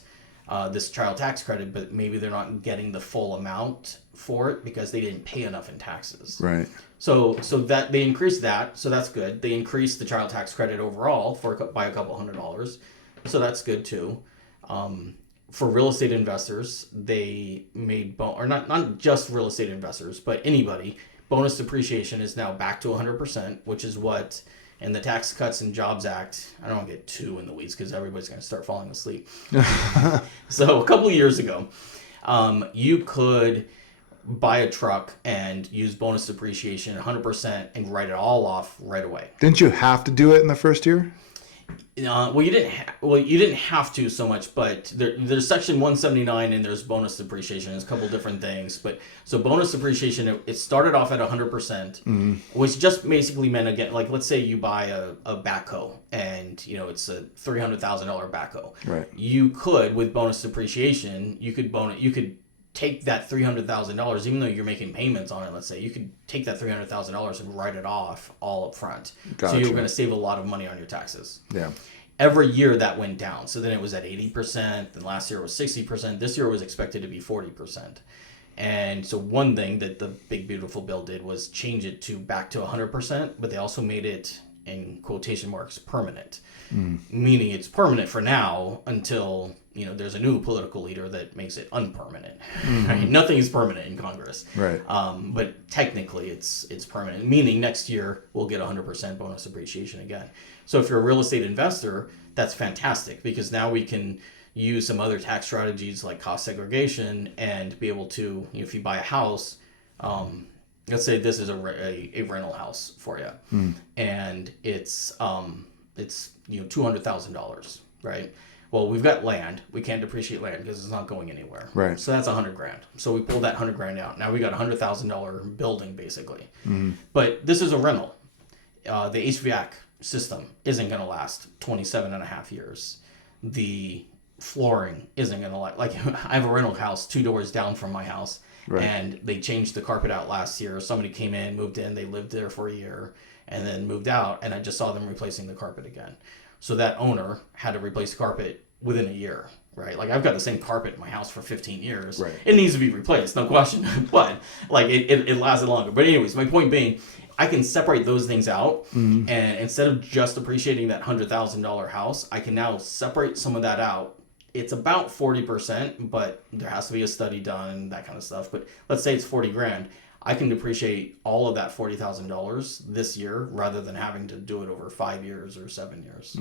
this child tax credit, but maybe they're not getting the full amount for it because they didn't pay enough in taxes. Right. So that they increased that, so that's good. They increased the child tax credit overall by a couple $100s, so that's good too. For real estate investors, they made or not just real estate investors, but anybody. Bonus depreciation is now back to 100%, which is what. And the Tax Cuts and Jobs Act, I don't want to get too in the weeds because everybody's going to start falling asleep. So a couple of years ago, you could buy a truck and use bonus depreciation 100% and write it all off right away. Didn't you have to do it in the first year? Well, you didn't have to so much, but there's Section 179 and there's bonus depreciation. There's a couple different things, but so bonus depreciation, it started off at 100%, which just basically meant, again, like let's say you buy a backhoe and it's a $300,000 backhoe. Right. You could, with bonus depreciation, you could take that $300,000, even though you're making payments on it, let's say, you could take that $300,000 and write it off all up front. Gotcha. So you're going to save a lot of money on your taxes. Yeah. Every year that went down. So then it was at 80%, then last year it was 60%, this year it was expected to be 40%. And so one thing that the big beautiful bill did was change it back to 100%, but they also made it, in quotation marks, permanent. Meaning it's permanent for now until there's a new political leader that makes it unpermanent. Right? Nothing is permanent in Congress. Right. But technically it's permanent, meaning next year we'll get 100% bonus depreciation again. So if you're a real estate investor, that's fantastic because now we can use some other tax strategies like cost segregation and be able to, if you buy a house, let's say this is a rental house for you, and it's $200,000, right? Well, we've got land. We can't depreciate land because it's not going anywhere. Right. So that's $100,000. So we pulled that $100,000 out. Now we got $100,000 building basically. But this is a rental. The HVAC system isn't going to last 27 and a half years. The flooring isn't going to last. Like I have a rental house 2 doors down from my house. Right. And they changed the carpet out last year. Somebody came in, moved in, they lived there for a year, and then moved out, and I just saw them replacing the carpet again. So that owner had to replace the carpet within a year, right? Like I've got the same carpet in my house for 15 years. Right. It needs to be replaced, no question. But like it lasted longer. But anyways, my point being, I can separate those things out, and instead of just appreciating that $100,000 house, I can now separate some of that out. It's about 40%, but there has to be a study done, that kind of stuff. But let's say it's $40,000. I can depreciate all of that $40,000 this year rather than having to do it over 5 years or 7 years.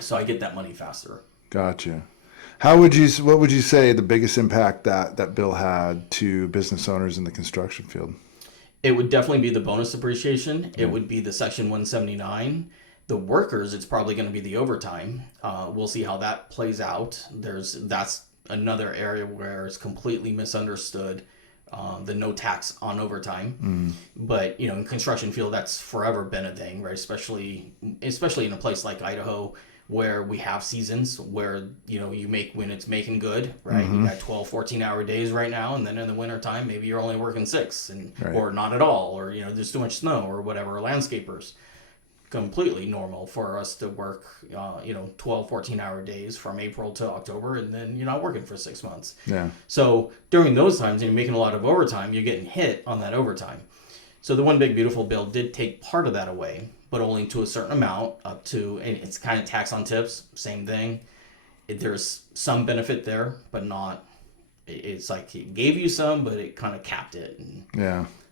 So I get that money faster. Gotcha. What would you say the biggest impact that bill had to business owners in the construction field? It would definitely be the bonus depreciation. It would be the Section 179. The workers, it's probably going to be the overtime. We'll see how that plays out. That's another area where it's completely misunderstood. The no tax on overtime, but in construction field, that's forever been a thing, right? Especially in a place like Idaho, where we have seasons where you make when it's making good, right? You got 12 14-hour days right now, and then in the wintertime maybe you're only working 6 or not at all, or there's too much snow or whatever. Landscapers, completely normal for us to work 12 14-hour days from April to October, and then you're not working for 6 months. So during those times, and you're making a lot of overtime, you're getting hit on that overtime. So the One Big Beautiful bill did take part of that away, but only to a certain amount, up to, and it's kind of tax on tips, same thing. There's some benefit there, but not, it's like it gave you some, but it kind of capped it.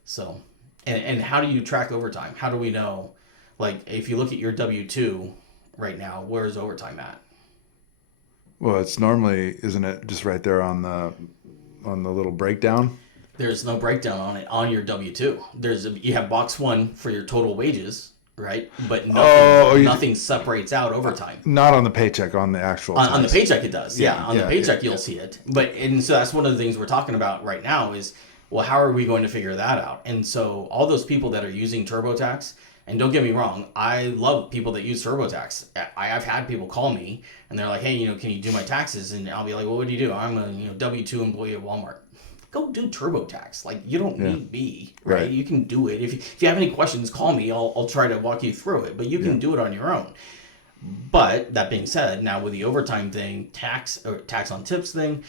So, and how do you track overtime? How do we know? Like, if you look at your W-2 right now, where's overtime at? Well, it's normally, isn't it just right there on the little breakdown? There's no breakdown on it on your W-2. You have box 1 for your total wages, right? But nothing separates out overtime. Not on the paycheck, on the actual. On the paycheck, it does. On the paycheck, you'll see it. And so that's one of the things we're talking about right now is, well, how are we going to figure that out? And so all those people that are using TurboTax. And don't get me wrong, I love people that use TurboTax. I've had people call me and they're like, hey, can you do my taxes? And I'll be like, well, what do you do? I'm a W-2 employee at Walmart. Go do TurboTax. Like, you don't need me, right? You can do it. If you have any questions, call me. I'll try to walk you through it. But you can do it on your own. But that being said, now with the overtime thing, tax on tips thing,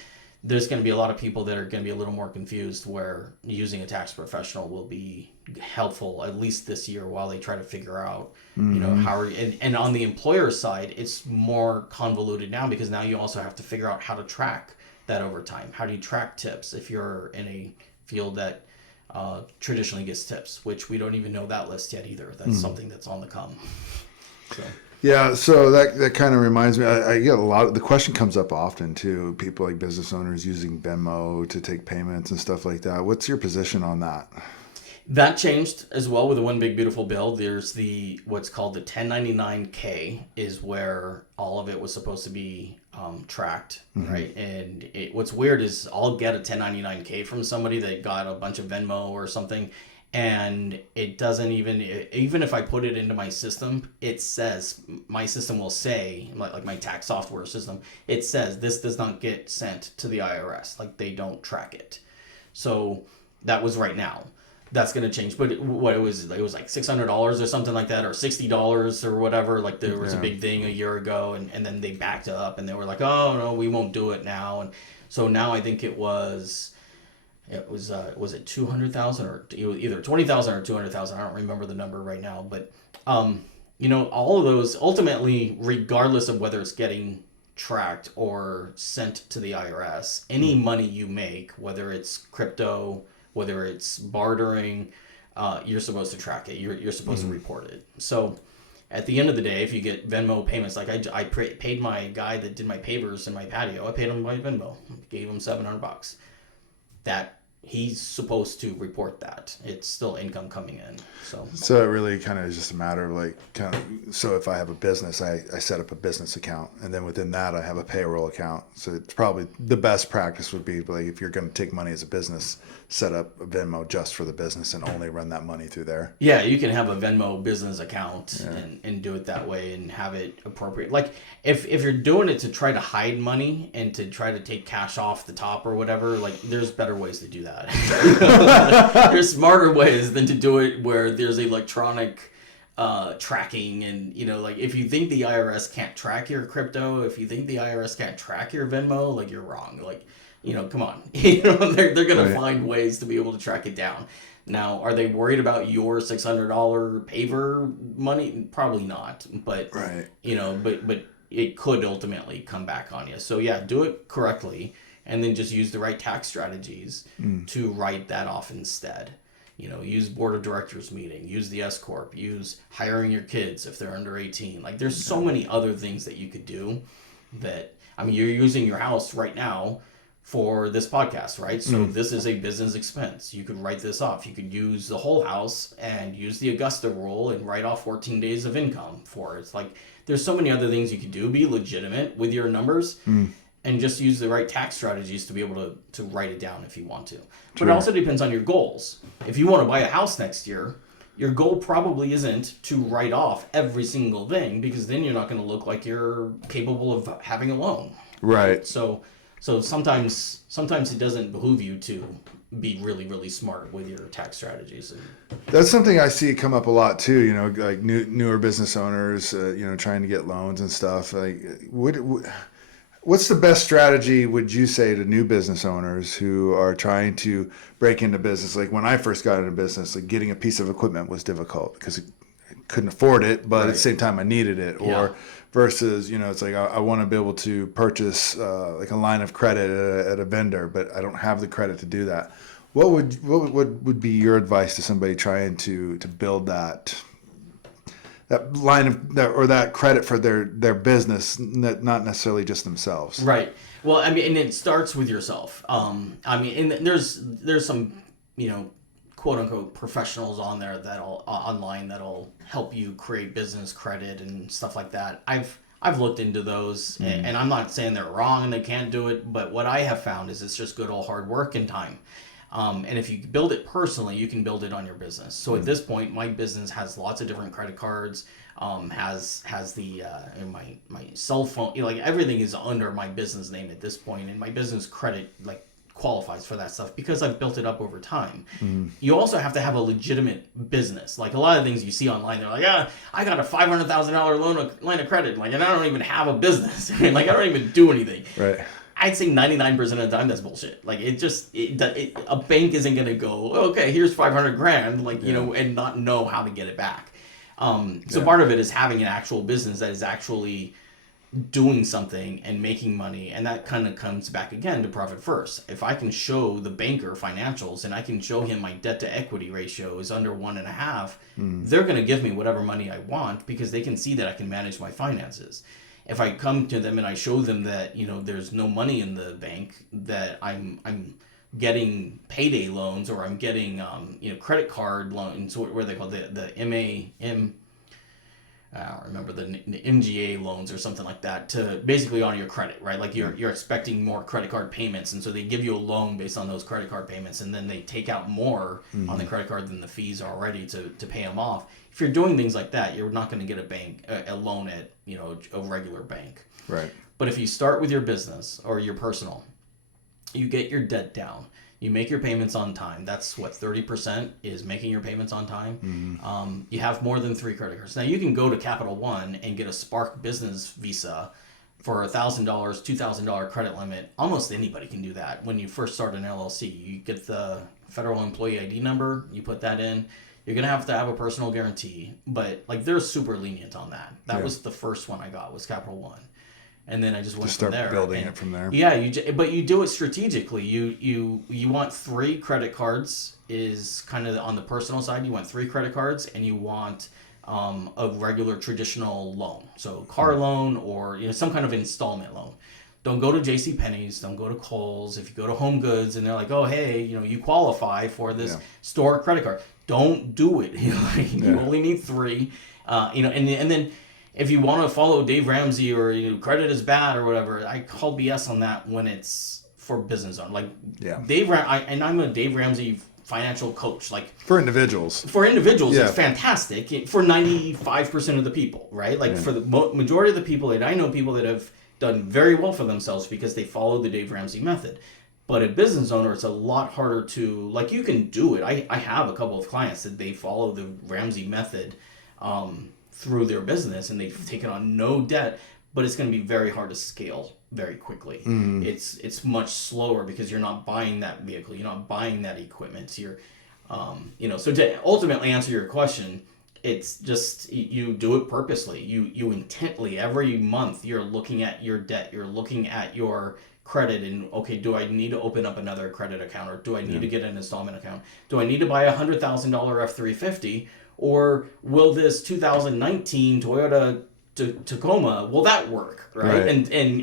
there's going to be a lot of people that are going to be a little more confused, where using a tax professional will be helpful, at least this year, while they try to figure out, how and on the employer side, it's more convoluted now, because now you also have to figure out how to track that overtime. How do you track tips if you're in a field that traditionally gets tips, which we don't even know that list yet either. That's something that's on the come. So. Yeah, so that kind of reminds me, I get a lot of, the question comes up often too, people like business owners using Venmo to take payments and stuff like that. What's your position on that? That changed as well with the One Big Beautiful bill. There's what's called the 1099-K, is where all of it was supposed to be tracked, right? And what's weird is I'll get a 1099-K from somebody that got a bunch of Venmo or something, and it doesn't even if I put it into my system, it says, my system will say, like my tax software system, it says this does not get sent to the IRS. Like, they don't track it. So that was right now. That's going to change. But it was like $600 or something like that, or $60 or whatever. Like, there was a big thing a year ago, and then they backed up and they were like, oh no, we won't do it now. And so now I think it was it 200,000 or either 20,000 or 200,000? I don't remember the number right now, but all of those, ultimately, regardless of whether it's getting tracked or sent to the IRS, any money you make, whether it's crypto, whether it's bartering, you're supposed to track it. You're supposed to report it. So at the end of the day, if you get Venmo payments, like I paid my guy that did my pavers in my patio, I paid him by Venmo, gave him $700. That he's supposed to report that. It's still income coming in. So it really kind of is just a matter of so if I have a business, I set up a business account, and then within that I have a payroll account. So it's probably the best practice would be, like, if you're going to take money as a business, set up a Venmo just for the business and only run that money through there. Yeah, you can have a Venmo business account and do it that way and have it appropriate. Like, if you're doing it to try to hide money and to try to take cash off the top or whatever, like, there's better ways to do that. There's smarter ways than to do it where there's electronic tracking, and like, if you think the IRS can't track your crypto, if you think the IRS can't track your Venmo, like, you're wrong. Like, come on. They're gonna find ways to be able to track it down. Now, are they worried about your $600 paver money? Probably not. But but it could ultimately come back on you. So yeah, do it correctly, and then just use the right tax strategies to write that off instead. Use board of directors meeting, use the S corp, use hiring your kids if they're under 18. Like, there's so many other things that you could do that, I mean, you're using your house right now for this podcast, right? So this is a business expense. You could write this off. You could use the whole house and use the Augusta rule and write off 14 days of income for it. It's like there's so many other things you could do. Be legitimate with your numbers and just use the right tax strategies to be able to write it down if you want to. But it also depends on your goals. If you want to buy a house next year, your goal probably isn't to write off every single thing, because then you're not going to look like you're capable of having a loan. Right. So sometimes it doesn't behoove you to be really, really smart with your tax strategies. That's something I see come up a lot too. You know, like newer business owners, you know, trying to get loans and stuff. Like, what's the best strategy, would you say, to new business owners who are trying to break into business? Like when I first got into business, like getting a piece of equipment was difficult because I couldn't afford it, but at the same time I needed it. Or versus, you know, it's like I want to be able to purchase like a line of credit at a vendor, but I don't have the credit to do that. What would be your advice to somebody trying to build that line of that credit for their business, not necessarily just themselves? Right. Well, I mean, and it starts with yourself. I mean, and there's some, you know, quote unquote professionals on there online that'll help you create business credit and stuff like that. I've looked into those, and I'm not saying they're wrong and they can't do it, but what I have found is it's just good old hard work and time. And if you build it personally, you can build it on your business. So at this point, my business has lots of different credit cards, has the my cell phone, you know, like everything is under my business name at this point, and my business credit like qualifies for that stuff because I've built it up over time. You also have to have a legitimate business. Like a lot of things you see online, they're like, I got a $500,000 line of credit, like, and I don't even have a business. Like I don't even do anything. Right. I'd say 99% of the time that's bullshit. Like a bank isn't gonna go, okay, here's $500,000, like, you know, and not know how to get it back. So part of it is having an actual business that is actually doing something and making money, and that kind of comes back again to profit first. If I can show the banker financials and I can show him my debt to equity ratio is under 1.5, they're going to give me whatever money I want because they can see that I can manage my finances. If I come to them and I show them that, you know, there's no money in the bank, that I'm getting payday loans, or I'm getting you know, credit card loans, what are they called, the MAM, I don't remember, the MGA loans or something like that, to basically honor your credit, right? Like you're expecting more credit card payments, and so they give you a loan based on those credit card payments, and then they take out more on the credit card than the fees are already to pay them off. If you're doing things like that, you're not going to get a loan at, you know, a regular bank. Right. But if you start with your business or your personal, you get your debt down. You make your payments on time. That's what, 30% is making your payments on time. You have more than 3 credit cards. Now you can go to Capital One and get a Spark Business Visa for $1,000, $2,000 credit limit. Almost anybody can do that. When you first start an LLC, you get the federal employee ID number, you put that in. You're going to have a personal guarantee, but like they're super lenient on that. That was the first one I got, was Capital One. And then I just went from there. Start building it from there. Yeah, but you do it strategically. You want 3 credit cards, is kind of on the personal side. You want 3 credit cards, and you want a regular traditional loan. So car loan, or, you know, some kind of installment loan. Don't go to JCPenney's, don't go to Kohl's. If you go to Home Goods and they're like, oh, hey, you know, you qualify for this store credit card, don't do it. You only need 3. You know, and then if you want to follow Dave Ramsey, or, you know, credit is bad or whatever, I call BS on that when it's for business owner. Like I'm a Dave Ramsey financial coach. Like for individuals, it's fantastic for 95% of the people, right? Like for the majority of the people, and I know people that have done very well for themselves because they follow the Dave Ramsey method. But a business owner, it's a lot harder to, like, you can do it. I have a couple of clients that they follow the Ramsey method through their business, and they've taken on no debt, but it's going to be very hard to scale very quickly. It's much slower because you're not buying that vehicle, you're not buying that equipment. You're, you know, so to ultimately answer your question, it's just, you do it purposely. You intently, every month, you're looking at your debt, you're looking at your credit, and okay, do I need to open up another credit account, or do I need to get an installment account? Do I need to buy a $100,000 F-350? Or will this 2019 Toyota to Tacoma, will that work, right?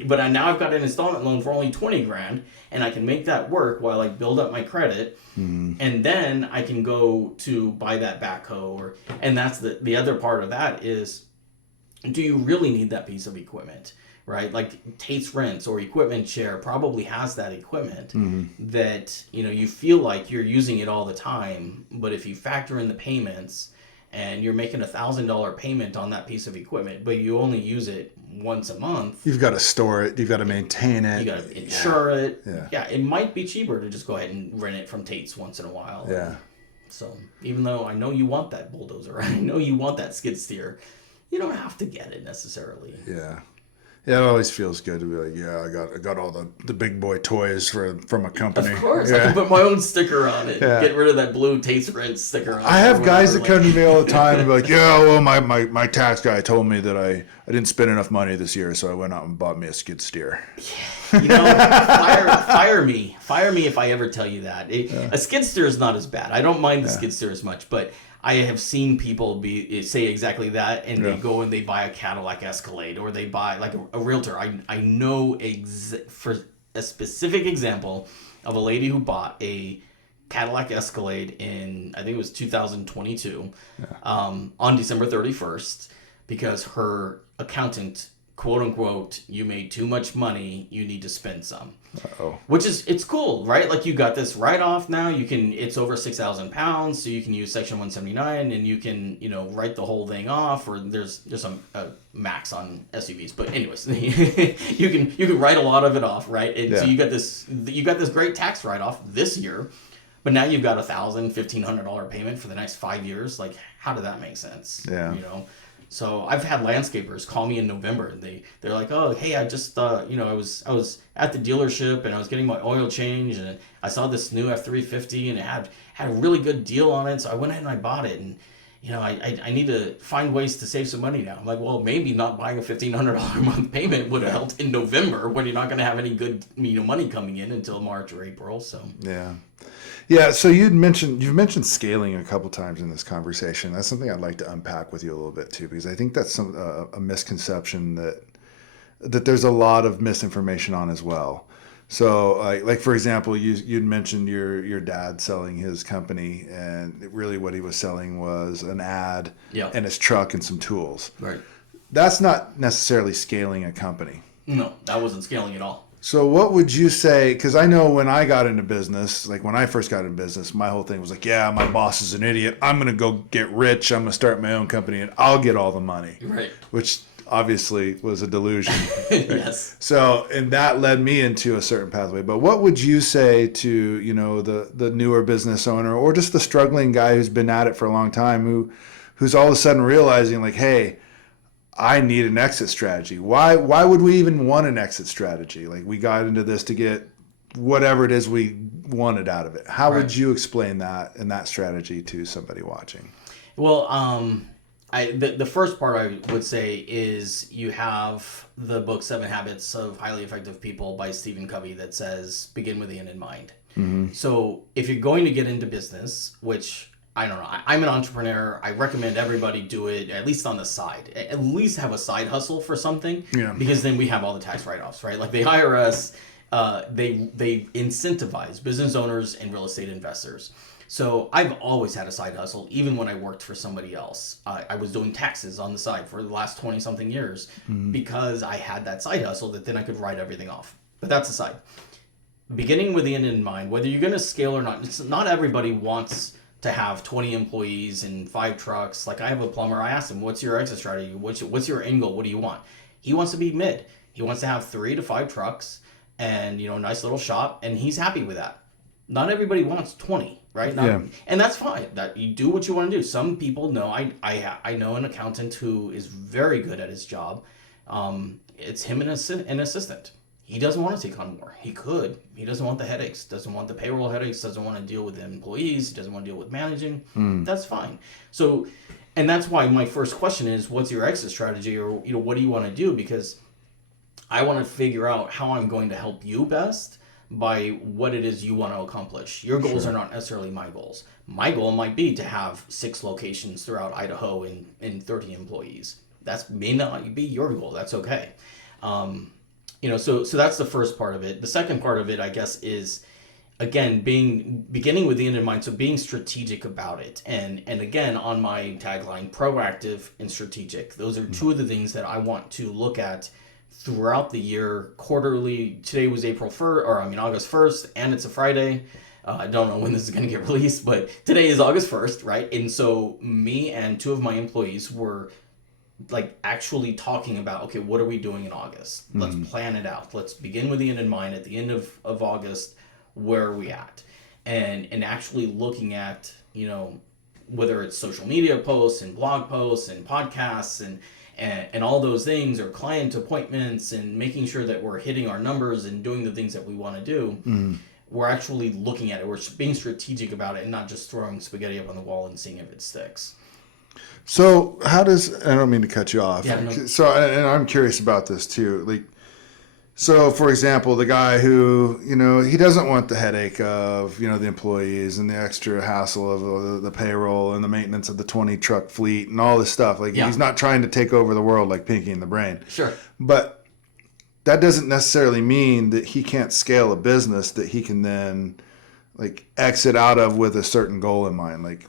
But now I've got an installment loan for only $20,000, and I can make that work while I build up my credit, and then I can go to buy that backhoe. And that's the other part of that is, do you really need that piece of equipment, right? Like Tate's Rents or Equipment Share probably has that equipment that, you feel like you're using it all the time, but if you factor in the payments, and you're making $1,000 payment on that piece of equipment, but you only use it once a month. You've got to store it. You've got to maintain it. You got to insure it. Yeah. It might be cheaper to just go ahead and rent it from Tate's once in a while. Yeah. So even though I know you want that bulldozer, I know you want that skid steer, you don't have to get it necessarily. Yeah. Yeah, it always feels good to be like, I got all the big boy toys from a company. Of course, I can put my own sticker on it. Get rid of that blue Tate's Rent sticker on it. I have guys that come to me all the time and be like, well, my tax guy told me that I didn't spend enough money this year, so I went out and bought me a skid steer. Fire me if I ever tell you that. A skid steer is not as bad. I don't mind the skid steer as much, but I have seen people say exactly that, and they go and they buy a Cadillac Escalade, or they buy like a realtor. I know for a specific example of a lady who bought a Cadillac Escalade in, I think it was 2022, on December 31st, because her accountant, quote unquote, you made too much money, you need to spend some. Which it's cool, right? Like you got this write off now. It's over 6,000 pounds, so you can use Section 179, and you can write the whole thing off. Or there's some max on SUVs, but anyways, you can write a lot of it off, right? And so you got this great tax write off this year, but now you've got $1,500 payment for the next 5 years. Like, how did that make sense? Yeah. So I've had landscapers call me in November, and they're like, oh, hey, I just I was at the dealership, and I was getting my oil change, and I saw this new F350, and it had a really good deal on it, so I went ahead and I bought it, and I need to find ways to save some money now. I'm like, well, maybe not buying a $1,500 a month payment would have helped in November, when you're not going to have any good money coming in until March or April. So yeah. So you've mentioned scaling a couple times in this conversation. That's something I'd like to unpack with you a little bit too, because I think that's a misconception that there's a lot of misinformation on as well. So like for example, you'd mentioned your dad selling his company, and really what he was selling was an ad and his truck and some tools. Right. That's not necessarily scaling a company. No, that wasn't scaling at all. So what would you say, because I know when I got into business, like when I first got into business, my whole thing was like, my boss is an idiot. I'm going to go get rich. I'm going to start my own company and I'll get all the money. Right. Which obviously was a delusion. Right? Yes. So, and that led me into a certain pathway. But what would you say to, the newer business owner, or just the struggling guy who's been at it for a long time, who's all of a sudden realizing like, hey, I need an exit strategy. Why would we even want an exit strategy? Like, we got into this to get whatever it is we wanted out of it. How would you explain that and that strategy to somebody watching? Well, the first part I would say is you have the book 7 Habits of Highly Effective People by Stephen Covey that says begin with the end in mind. Mm-hmm. So if you're going to get into business, which I don't know, I'm an entrepreneur, I recommend everybody do it at least on the side. At least have a side hustle for something, because then we have all the tax write-offs, right? Like the IRS, they incentivize business owners and real estate investors. So I've always had a side hustle, even when I worked for somebody else. I was doing taxes on the side for the last 20-something years because I had that side hustle that then I could write everything off. But that's aside. Beginning with the end in mind, whether you're going to scale or not, not everybody wants to have 20 employees and 5 trucks. Like I have a plumber, I asked him, what's your exit strategy? What's your end goal? What do you want? He wants to be mid. He wants to have 3 to 5 trucks and, a nice little shop, and he's happy with that. Not everybody wants 20, right? And that's fine. That you do what you want to do. Some people know, I know an accountant who is very good at his job. It's him and an assistant. He doesn't want to take on more. He could. He doesn't want the headaches, doesn't want the payroll headaches, doesn't want to deal with the employees, doesn't want to deal with managing. That's fine. So, and that's why my first question is, what's your exit strategy, or what do you want to do? Because I want to figure out how I'm going to help you best by what it is you want to accomplish. Your goals are not necessarily my goals. My goal might be to have 6 locations throughout Idaho and 30 employees. That's may not be your goal. That's okay. So that's the first part of it. The second part of it, I guess, is again beginning with the end in mind. So being strategic about it, and again on my tagline, proactive and strategic. Those are two of the things that I want to look at throughout the year, quarterly. Today was August 1st, and it's a Friday. I don't know when this is going to get released, but today is August 1st, right? And so me and two of my employees were like actually talking about, okay, what are we doing in August? Let's plan it out. Let's begin with the end in mind. At the end of August, where are we at? And actually looking at, whether it's social media posts and blog posts and podcasts and all those things, or client appointments, and making sure that we're hitting our numbers and doing the things that we want to do. We're actually looking at it. We're being strategic about it and not just throwing spaghetti up on the wall and seeing if it sticks. So how does, I don't mean to cut you off. Yeah, no. So, and I'm curious about this too. Like, so for example, the guy who, he doesn't want the headache of, the employees and the extra hassle of the payroll and the maintenance of the 20 truck fleet and all this stuff. Like, he's not trying to take over the world like Pinky and the Brain. Sure. But that doesn't necessarily mean that he can't scale a business that he can then like exit out of with a certain goal in mind. Like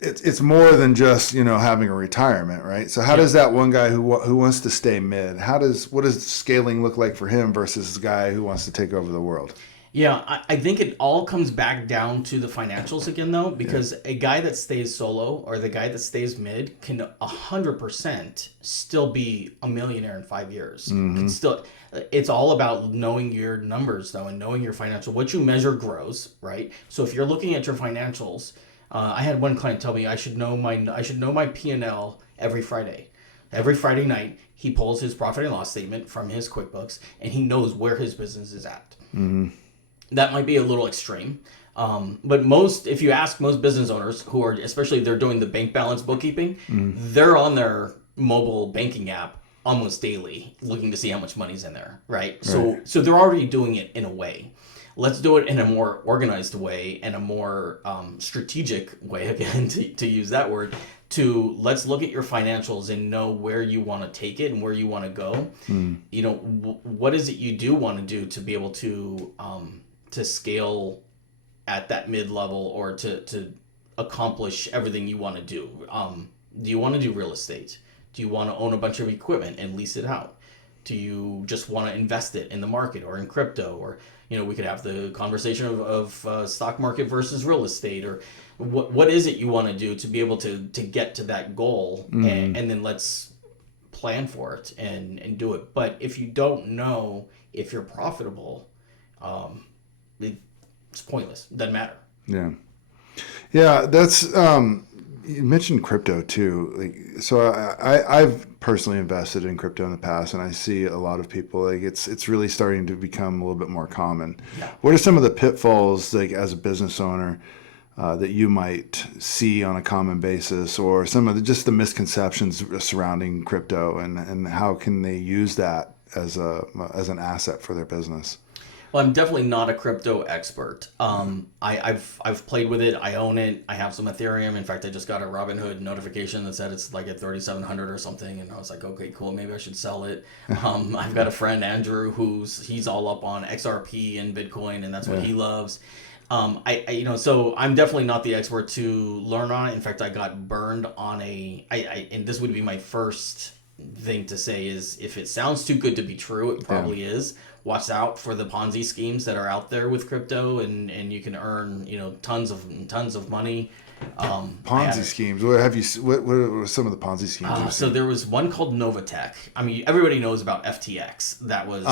it's more than just, having a retirement, right? So how does that one guy who wants to stay mid, what does scaling look like for him versus the guy who wants to take over the world? Yeah, I think it all comes back down to the financials again, though, because a guy that stays solo or the guy that stays mid can 100% still be a millionaire in 5 years. Can still, it's all about knowing your numbers, though, and knowing your financial. What you measure grows, right? So if you're looking at your financials, I had one client tell me I should know my P&L every Friday. Every Friday night, he pulls his profit and loss statement from his QuickBooks, and he knows where his business is at. That might be a little extreme. But if you ask most business owners who are, especially they're doing the bank balance bookkeeping, they're on their mobile banking app almost daily looking to see how much money's in there, right? So they're already doing it in a way. Let's do it in a more organized way and a more strategic way, again, to use that word, let's look at your financials and know where you want to take it and where you want to go. What is it you do want to do to be able to scale at that mid-level or to accomplish everything you want to do. Do you want to do real estate? Do you want to own a bunch of equipment and lease it out? Do you just want to invest it in the market or in crypto? Or, we could have the conversation of stock market versus real estate, or what is it you want to do to be able to get to that goal, and then let's plan for it and do it. But if you don't know if you're profitable, it's pointless. It doesn't matter. Yeah, that's you mentioned crypto too. Like, so I've personally invested in crypto in the past, and I see a lot of people, like, it's really starting to become a little bit more common. What are some of the pitfalls, like, as a business owner, that you might see on a common basis, or some of just the misconceptions surrounding crypto, and how can they use that as an asset for their business? Well, I'm definitely not a crypto expert. I've played with it. I own it. I have some Ethereum. In fact, I just got a Robinhood notification that said it's like at 3,700 or something, and I was like, okay, cool. Maybe I should sell it. I've got a friend, Andrew, he's all up on XRP and Bitcoin, and that's what he loves. So I'm definitely not the expert to learn on it. In fact, I got burned on and this would be my first thing to say is, if it sounds too good to be true, it probably is. Watch out for the Ponzi schemes that are out there with crypto, and you can earn tons of money. Ponzi schemes. What are some of the Ponzi schemes? So there was one called Novatech. I mean, everybody knows about FTX. That was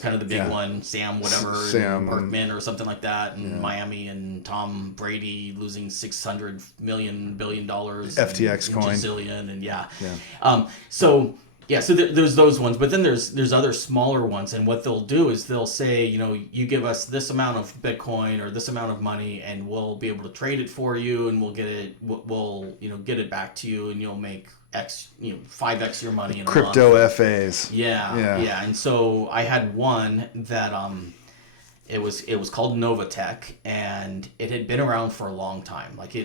kind of the big one. Sam Berkman or something like that in Miami, and Tom Brady losing $600 billion. FTX coin. Gazillion, and so there's those ones, but then there's other smaller ones, and what they'll do is they'll say, you give us this amount of Bitcoin or this amount of money, and we'll be able to trade it for you, and we'll get it back to you, and you'll make X, 5x your money in a crypto month. FAs. Yeah. And so I had one that It was called Novatech, and it had been around for a long time. Like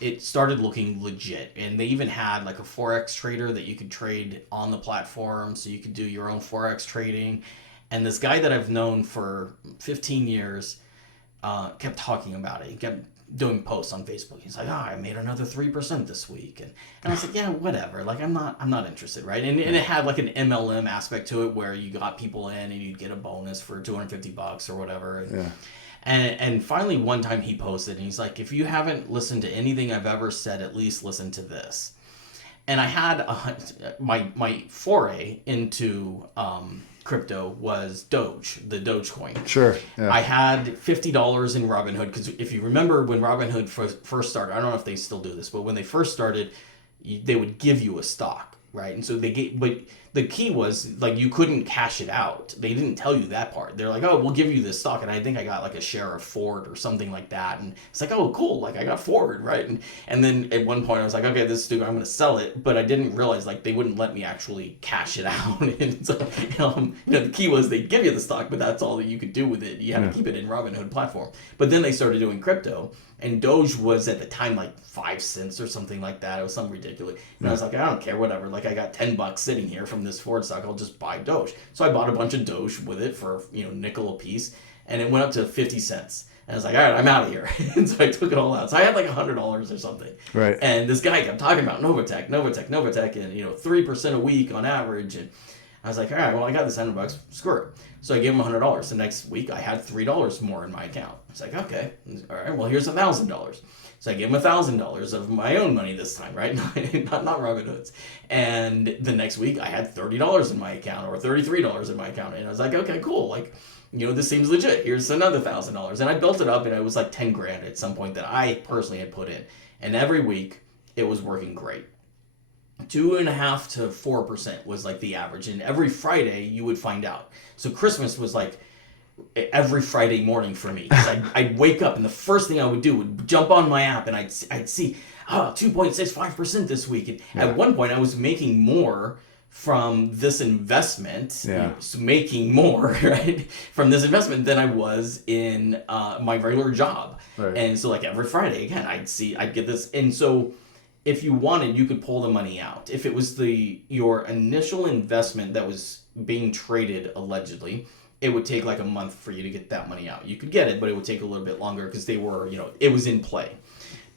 it started looking legit, and they even had like a forex trader that you could trade on the platform, so you could do your own forex trading. And this guy that I've known for 15 years kept talking about it. He kept doing posts on Facebook. He's like, I made another 3% this week. And I was like, yeah, whatever. Like, I'm not interested, right? And it had like an MLM aspect to it where you got people in and you'd get a bonus for $250 or whatever. Yeah. And finally, one time he posted, and he's like, if you haven't listened to anything I've ever said, at least listen to this. And I had my foray into crypto was Doge, the Dogecoin. Sure. Yeah. I had $50 in Robinhood, because if you remember when Robinhood first started, I don't know if they still do this, but when they first started, they would give you a stock, right? And so but the key was like you couldn't cash it out. They didn't tell you that part. They're like, oh, we'll give you this stock, and I think I got like a share of Ford or something like that, and it's like, oh, cool, like I got Ford, right? And then at one point I was like, okay, this is stupid, I'm going to sell it, but I didn't realize like they wouldn't let me actually cash it out. And so the key was they give you the stock, but that's all that you could do with it. You had to keep it in Robinhood platform. But then they started doing crypto. And Doge was at the time like 5 cents or something like that. It was something ridiculous. And I was like, I don't care, whatever. Like I got $10 sitting here from this Ford stock. I'll just buy Doge. So I bought a bunch of Doge with it for nickel a piece, and it went up to 50 cents. And I was like, all right, I'm out of here. And so I took it all out. So I had like $100 or something. Right. And this guy kept talking about Novatech, and 3% a week on average. And I was like, all right, well, I got this $100, screw it. So I gave him $100. The next week, I had $3 more in my account. I was like, okay, all right, well, here's $1,000. So I gave him $1,000 of my own money this time, right? not Robinhood's. And the next week, I had $30 in my account, or $33 in my account. And I was like, okay, cool. Like, this seems legit. Here's another $1,000. And I built it up, and it was like 10 grand at some point that I personally had put in. And every week, it was working great. 2.5% to 4% was like the average, and every Friday you would find out. So Christmas was like every Friday morning for me. I'd wake up, and the first thing I would do would jump on my app, and I'd see 2.65% this week. And at one point, I was making more from this investment, making more right from this investment than I was in my regular job. Right. And so like every Friday again, I'd get this, and so. If you wanted, you could pull the money out. If it was your initial investment that was being traded, allegedly, it would take like a month for you to get that money out. You could get it, but it would take a little bit longer because they were, it was in play.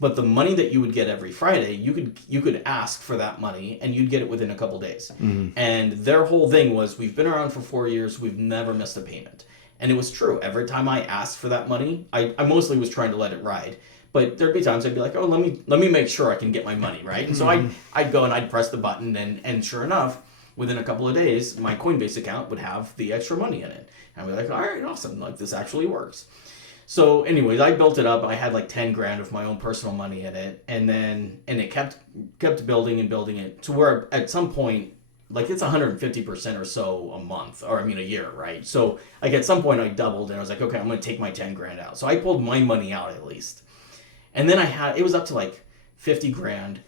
But the money that you would get every Friday, you could ask for that money, and you'd get it within a couple days. Mm-hmm. And their whole thing was, we've been around for 4 years, we've never missed a payment. And it was true. Every time I asked for that money, I mostly was trying to let it ride. But there'd be times I'd be like, oh, let me make sure I can get my money, right? And so I'd go and I'd press the button, and sure enough, within a couple of days, my Coinbase account would have the extra money in it. And I'd be like, all right, awesome, like this actually works. So anyways, I built it up. I had like 10 grand of my own personal money in it, and it kept building and building it to where at some point, like it's 150% or so a month, or a year, right? So like at some point I doubled, and I was like, okay, I'm gonna take my 10 grand out. So I pulled my money out at least. And then it was up to like 50 grand.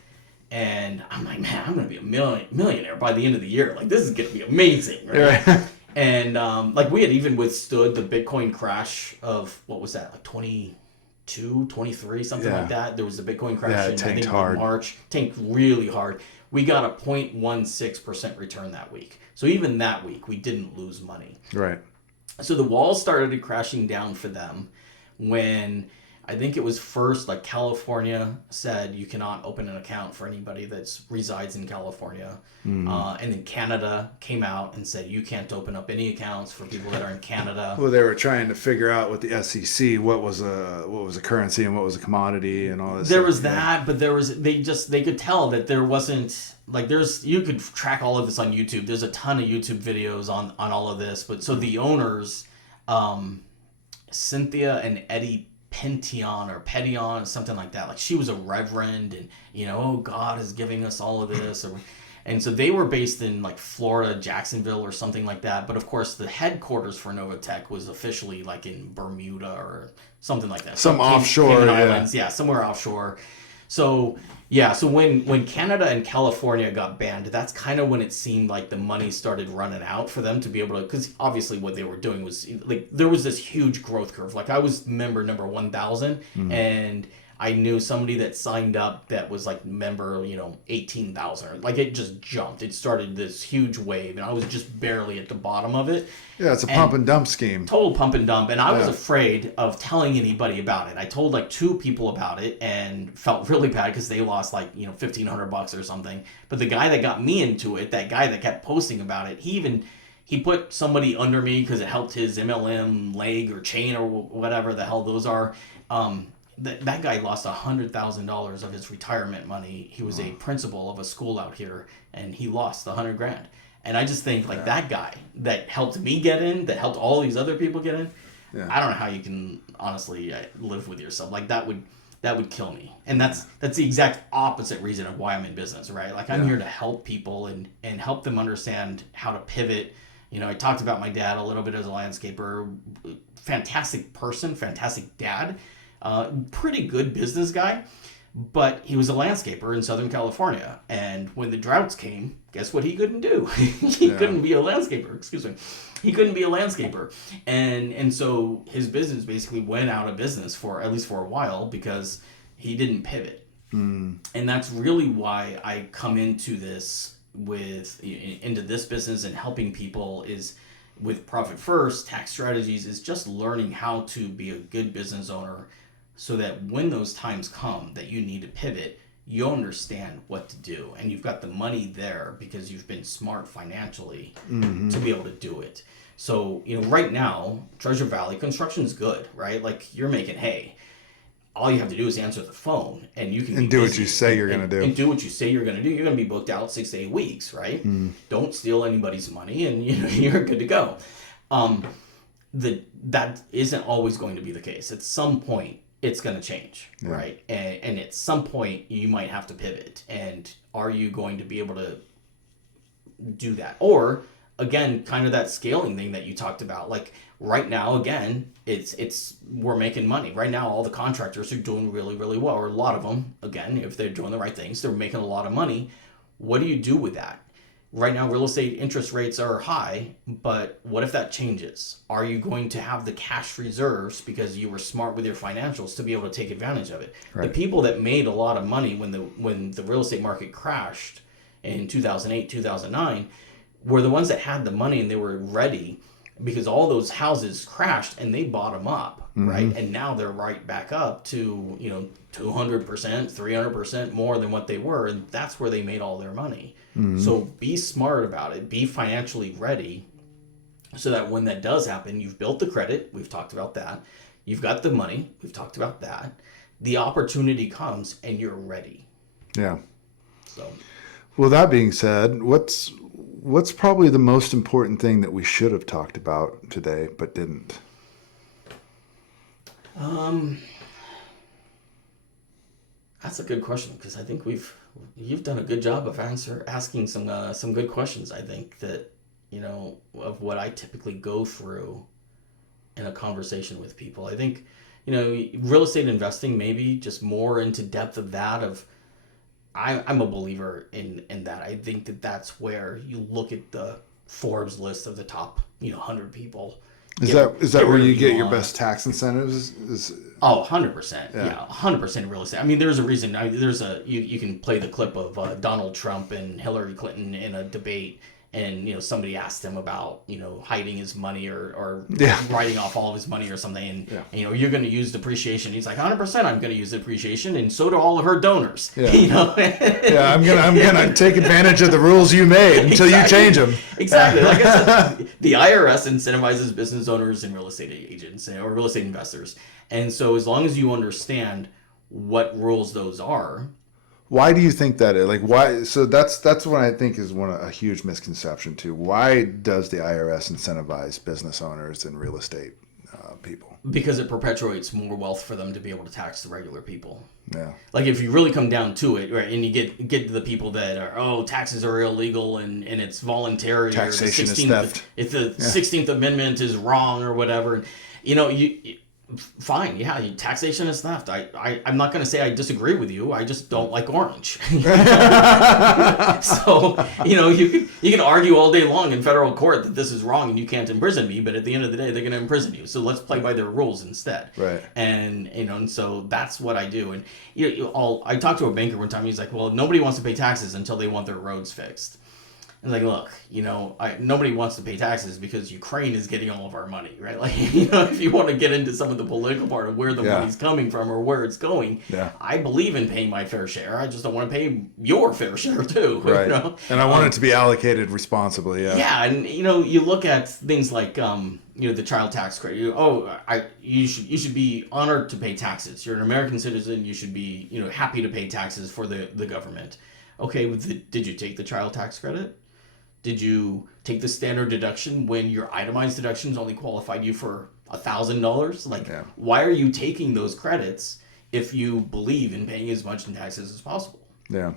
And I'm like, man, I'm going to be a millionaire by the end of the year. Like, this is going to be amazing. Right? Yeah. And like we had even withstood the Bitcoin crash of, what was that? Like 22, 23, something like that. There was a Bitcoin crash in March. Tanked really hard. We got a 0.16% return that week. So even that week, we didn't lose money. Right. So the walls started crashing down for them when... I think it was first, like California said you cannot open an account for anybody that resides in California. Mm-hmm. And then Canada came out and said you can't open up any accounts for people that are in Canada. Well, they were trying to figure out with the SEC what was a currency and what was a commodity and all this. There was that, but they could tell that there wasn't, like you could track all of this on YouTube. There's a ton of YouTube videos on all of this. But so the owners, Cynthia and Eddie Petition, something like that. Like she was a reverend, and oh, God is giving us all of this, and so they were based in like Florida, Jacksonville, or something like that. But of course, the headquarters for Novatech was officially like in Bermuda or something like that. Some offshore Cayman Islands, somewhere offshore. So so when Canada and California got banned, that's kind of when it seemed like the money started running out for them to be able to, because obviously what they were doing was like there was this huge growth curve. Like I was member number 1,000, and I knew somebody that signed up that was like member 18,000. Like it just jumped. It started this huge wave, and I was just barely at the bottom of it. Yeah, it's a pump and dump scheme. Total pump and dump. And I was afraid of telling anybody about it. I told like 2 people about it and felt really bad because they lost like, $1,500 or something. But the guy that got me into it, that guy that kept posting about it, he put somebody under me because it helped his MLM leg or chain or whatever the hell those are. That guy lost $100,000 of his retirement money. He was a principal of a school out here, and he lost $100,000. And I just think like that guy that helped me get in, that helped all these other people get in. Yeah. I don't know how you can honestly live with yourself. Like that would kill me. And that's the exact opposite reason of why I'm in business, right? Like I'm here to help people and help them understand how to pivot. I talked about my dad a little bit as a landscaper. Fantastic person, fantastic dad. Pretty good business guy, but he was a landscaper in Southern California. And when the droughts came, guess what he couldn't do? He couldn't be a landscaper, excuse me. He couldn't be a landscaper. And so his business basically went out of business at least for a while because he didn't pivot. And that's really why I come into this into this business and helping people is with Profit First, tax strategies is just learning how to be a good business owner so that when those times come that you need to pivot, you understand what to do. And you've got the money there because you've been smart financially to be able to do it. So, right now, Treasure Valley, construction's good, right? Like you're making hay. All you have to do is answer the phone and you can do what you say you're going to do. And do what you say you're going to do. You're going to be booked out 6 to 8 weeks, right? Don't steal anybody's money and you're good to go. That isn't always going to be the case. At some point, it's going to change, right? And at some point, you might have to pivot. And are you going to be able to do that? Or, again, kind of that scaling thing that you talked about. Like, right now, again, we're making money. Right now, all the contractors are doing really, really well. Or a lot of them, again, if they're doing the right things, they're making a lot of money. What do you do with that? Right now, real estate interest rates are high, but what if that changes? Are you going to have the cash reserves because you were smart with your financials to be able to take advantage of it? Right. The people that made a lot of money when the real estate market crashed in 2008, 2009, were the ones that had the money and they were ready because all those houses crashed and they bought them up, right? And now they're right back up to, 200%, 300% more than what they were. And that's where they made all their money. So be smart about it. Be financially ready so that when that does happen, you've built the credit. We've talked about that. You've got the money. We've talked about that. The opportunity comes and you're ready. Yeah. So, well, that being said, what's probably the most important thing that we should have talked about today but didn't? That's a good question because I think you've done a good job of asking some good questions. I think that of what I typically go through in a conversation with people. I think real estate investing, maybe just more into depth of that. I'm a believer in that. I think that's where you look at the Forbes list of the top 100 people. Is that where you get your best tax incentives? 100%. Yeah, 100% real estate. I mean, there's a reason. You can play the clip of Donald Trump and Hillary Clinton in a debate, and somebody asked him about hiding his money or writing off all of his money or something, and you're going to use depreciation. He's like 100%. I'm going to use depreciation, and so do all of her donors. Yeah, I'm gonna take advantage of the rules you made until you change them. Exactly. Like I said, the IRS incentivizes business owners and real estate agents or real estate investors, and so as long as you understand what rules those are. Why do you think that is? Like, why? So that's what I think is a huge misconception too. Why does the IRS incentivize business owners and real estate people? Because it perpetuates more wealth for them to be able to tax the regular people. Yeah. Like if you really come down to it, right, and you get to the people that are taxes are illegal and it's voluntary. Taxation is theft. If the 16th Amendment is wrong or whatever, fine, yeah, taxation is theft. I'm not going to say I disagree with you. I just don't like orange. So, you can argue all day long in federal court that this is wrong and you can't imprison me, but at the end of the day, they're going to imprison you. So let's play by their rules instead. Right. And so that's what I do. And I talked to a banker one time. He's like, well, nobody wants to pay taxes until they want their roads fixed. And like, look, nobody wants to pay taxes because Ukraine is getting all of our money, right? Like, if you want to get into some of the political part of where the money's coming from or where it's going, I believe in paying my fair share. I just don't want to pay your fair share too. Right. And I want it to be allocated responsibly. Yeah. Yeah. And, you look at things like, the child tax credit. You should be honored to pay taxes. You're an American citizen. You should be, happy to pay taxes for the government. Okay. Did you take the child tax credit? Did you take the standard deduction when your itemized deductions only qualified you for $1,000? Like, why are you taking those credits if you believe in paying as much in taxes as possible? Yeah.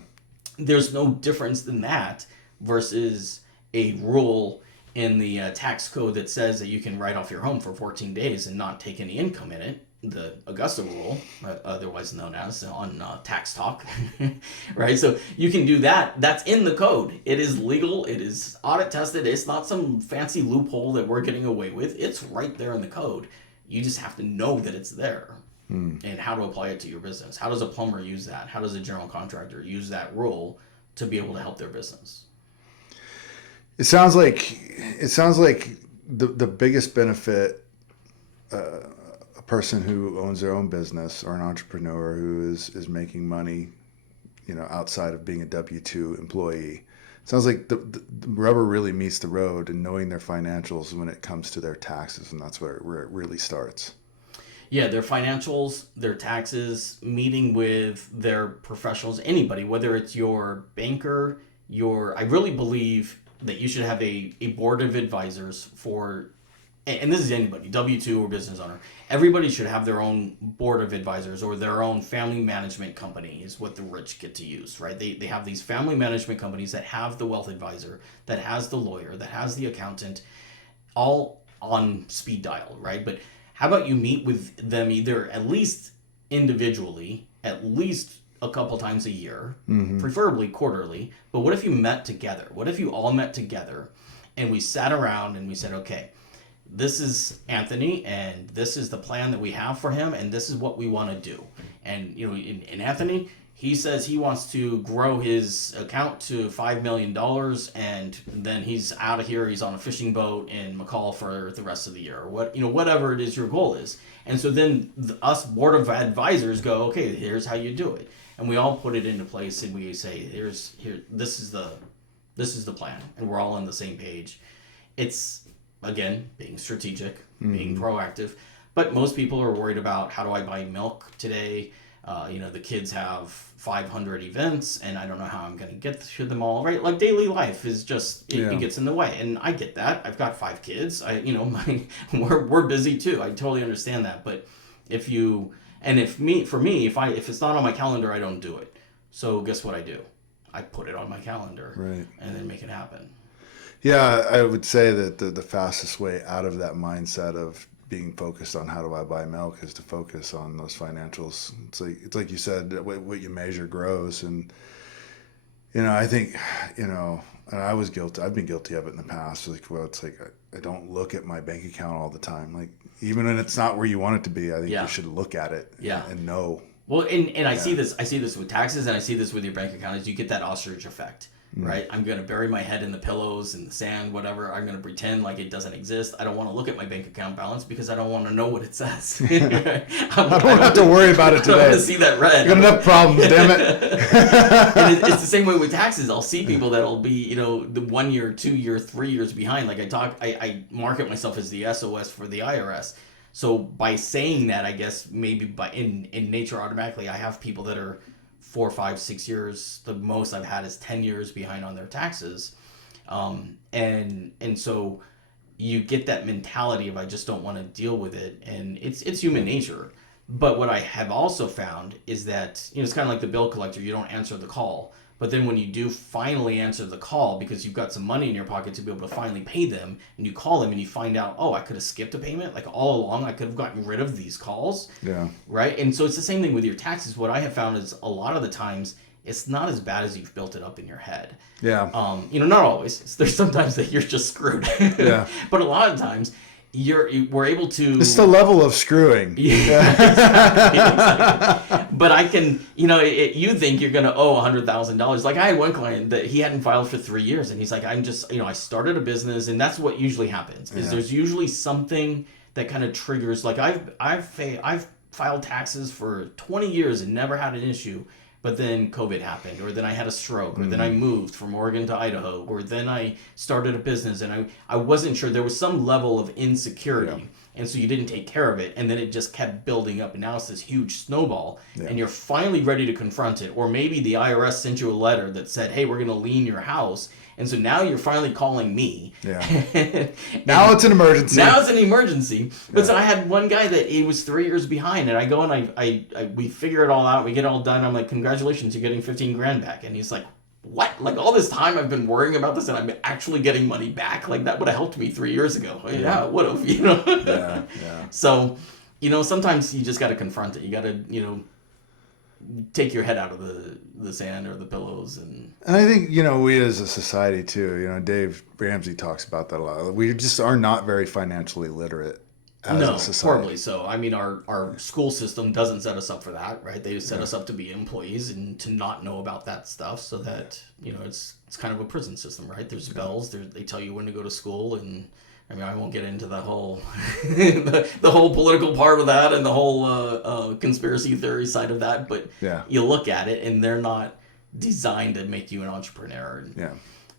There's no difference than that versus a rule in the tax code that says that you can write off your home for 14 days and not take any income in it. The Augusta rule, otherwise known as on Tax Talk, right? So you can do that. That's in the code. It is legal. It is audit tested. It's not some fancy loophole that we're getting away with. It's right there in the code. You just have to know that it's there and how to apply it to your business. How does a plumber use that? How does a general contractor use that rule to be able to help their business? It sounds like the biggest benefit. A person who owns their own business or an entrepreneur who is making money, outside of being a W-2 employee. It sounds like the rubber really meets the road in knowing their financials when it comes to their taxes, and that's where it really starts. Yeah, their financials, their taxes, meeting with their professionals, anybody, whether it's your banker, I really believe that you should have a board of advisors for, and this is anybody, W-2 or business owner. Everybody should have their own board of advisors or their own family management company is what the rich get to use, right? They have these family management companies that have the wealth advisor, that has the lawyer, that has the accountant, all on speed dial, right? But how about you meet with them either at least individually, at least a couple times a year, preferably quarterly. But what if you met together? What if you all met together and we sat around and we said, okay, this is Anthony, and this is the plan that we have for him, and this is what we want to do. And, in Anthony, he says he wants to grow his account to $5 million, and then he's out of here. He's on a fishing boat in McCall for the rest of the year, or whatever it is your goal is. And so then us board of advisors go, okay, here's how you do it. And we all put it into place, and we say, this is the plan, and we're all on the same page. It's, again, being strategic, being proactive. But most people are worried about, how do I buy milk today? The kids have 500 events, and I don't know how I'm going to get to them all, right? Like, daily life is just, it gets in the way. And I get that. I've got 5 kids. We're busy too. I totally understand that. But if it's not on my calendar, I don't do it. So guess what I do? I put it on my calendar, right, and then make it happen. Yeah, I would say that the fastest way out of that mindset of being focused on how do I buy milk is to focus on those financials. It's like you said, what you measure grows. And, I think, and I was guilty. I've been guilty of it in the past. It's like I don't look at my bank account all the time. Like, even when it's not where you want it to be, I think you should look at it and know. Well, and I see this with taxes, and I see this with your bank account, is you get that ostrich effect. Right? I'm going to bury my head in the pillows, in the sand, whatever. I'm going to pretend like it doesn't exist. I don't want to look at my bank account balance because I don't want to know what it says. I don't have to worry about it today. I don't want to see that red. I got enough problems, damn it. And it's the same way with taxes. I'll see people that'll be, the 1 year, 2 year, 3 years behind. Like I market myself as the SOS for the IRS. So by saying that, I guess maybe in nature automatically, I have people that are 4, 5, 6 years. The most I've had is 10 years behind on their taxes. And so you get that mentality of, I just don't want to deal with it. And it's human nature. But what I have also found is that, it's kind of like the bill collector. You don't answer the call. But then when you do finally answer the call because you've got some money in your pocket to be able to finally pay them, and you call them and you find out, oh, I could have skipped a payment. Like all along, I could have gotten rid of these calls. Yeah. Right. And so it's the same thing with your taxes. What I have found is a lot of the times it's not as bad as you've built it up in your head. Yeah. Not always. There's sometimes that you're just screwed. Yeah. But a lot of times we're able to. It's the level of screwing. Yeah, exactly. But I can, you think you're going to owe $100,000. Like I had one client that he hadn't filed for 3 years, and he's like, I'm just, I started a business, and that's what usually happens. Is there's usually something that kind of triggers. Like I've filed taxes for 20 years and never had an issue. But then COVID happened, or then I had a stroke, or then I moved from Oregon to Idaho, or then I started a business and I wasn't sure. There was some level of insecurity. Yeah. And so you didn't take care of it. And then it just kept building up. And now it's this huge snowball. Yeah. And you're finally ready to confront it. Or maybe the IRS sent you a letter that said, hey, we're going to lien your house. And so now you're finally calling me. Yeah. Now it's an emergency. Now it's an emergency. But so I had one guy that he was 3 years behind, and I go and we figure it all out. We get it all done. I'm like, congratulations, you're getting $15,000 back. And he's like, what? Like all this time I've been worrying about this, and I'm actually getting money back. Like that would have helped me 3 years ago. Yeah, it would have. Yeah. So, sometimes you just got to confront it. You got to, take your head out of the sand or the pillows. And I think, we as a society too, Dave Ramsey talks about that a lot. We just are not very financially literate as a society. Horribly so. I mean, our school system doesn't set us up for that, right? They set us up to be employees and to not know about that stuff, so that, it's kind of a prison system, right? There's bells, they tell you when to go to school, and I mean, I won't get into the whole the whole political part of that and the whole conspiracy theory side of that, but you look at it and they're not designed to make you an entrepreneur. Yeah.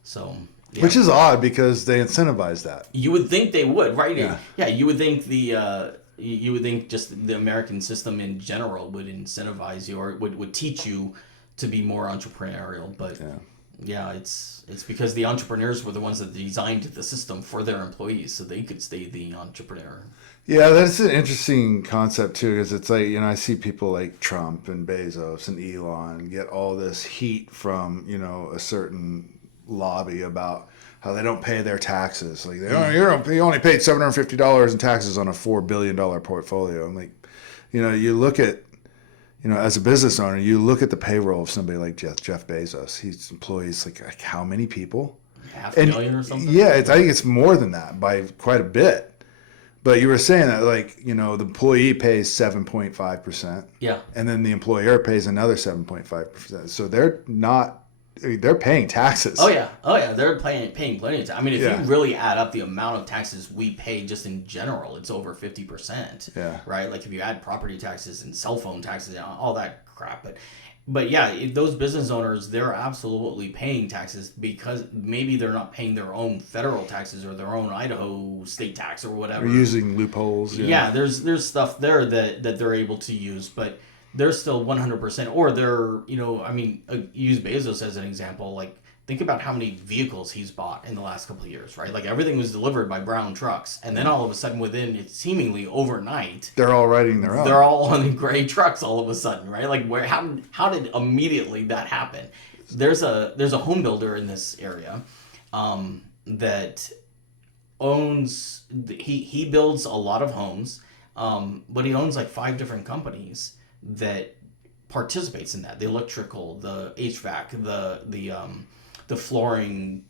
So. Yeah. Which is odd because they incentivize that. You would think they would, right? Yeah. You would think you would think just the American system in general would incentivize you or would teach you to be more entrepreneurial, but. Yeah, it's because the entrepreneurs were the ones that designed the system for their employees so they could stay the entrepreneur. Yeah, that's an interesting concept too, because it's like, I see people like Trump and Bezos and Elon get all this heat from, a certain lobby about how they don't pay their taxes. Like, they only paid $750 in taxes on a $4 billion portfolio. I'm like, you look at, as a business owner, you look at the payroll of somebody like Jeff Bezos. He employs like how many people? 500,000 or something? Yeah, I think it's more than that by quite a bit. But you were saying that, like, the employee pays 7.5%. Yeah. And then the employer pays another 7.5%. So they're paying taxes. Oh yeah. They're paying plenty of taxes. I mean, if you really add up the amount of taxes we pay just in general, it's over 50%. Yeah. Right. Like if you add property taxes and cell phone taxes and all that crap, but yeah, those business owners, they're absolutely paying taxes because maybe they're not paying their own federal taxes or their own Idaho state tax or whatever. They're using loopholes. Yeah. There's stuff there that they're able to use, but. They're still 100%, or they're, use Bezos as an example. Like, think about how many vehicles he's bought in the last couple of years, right? Like, everything was delivered by brown trucks. And then all of a sudden, within seemingly overnight, they're all riding their own. They're all on gray trucks all of a sudden, right? Like, how did immediately that happen? There's a home builder in this area that owns, he builds a lot of homes, but he owns like 5 different companies that participates in that. The electrical, the HVAC, the flooring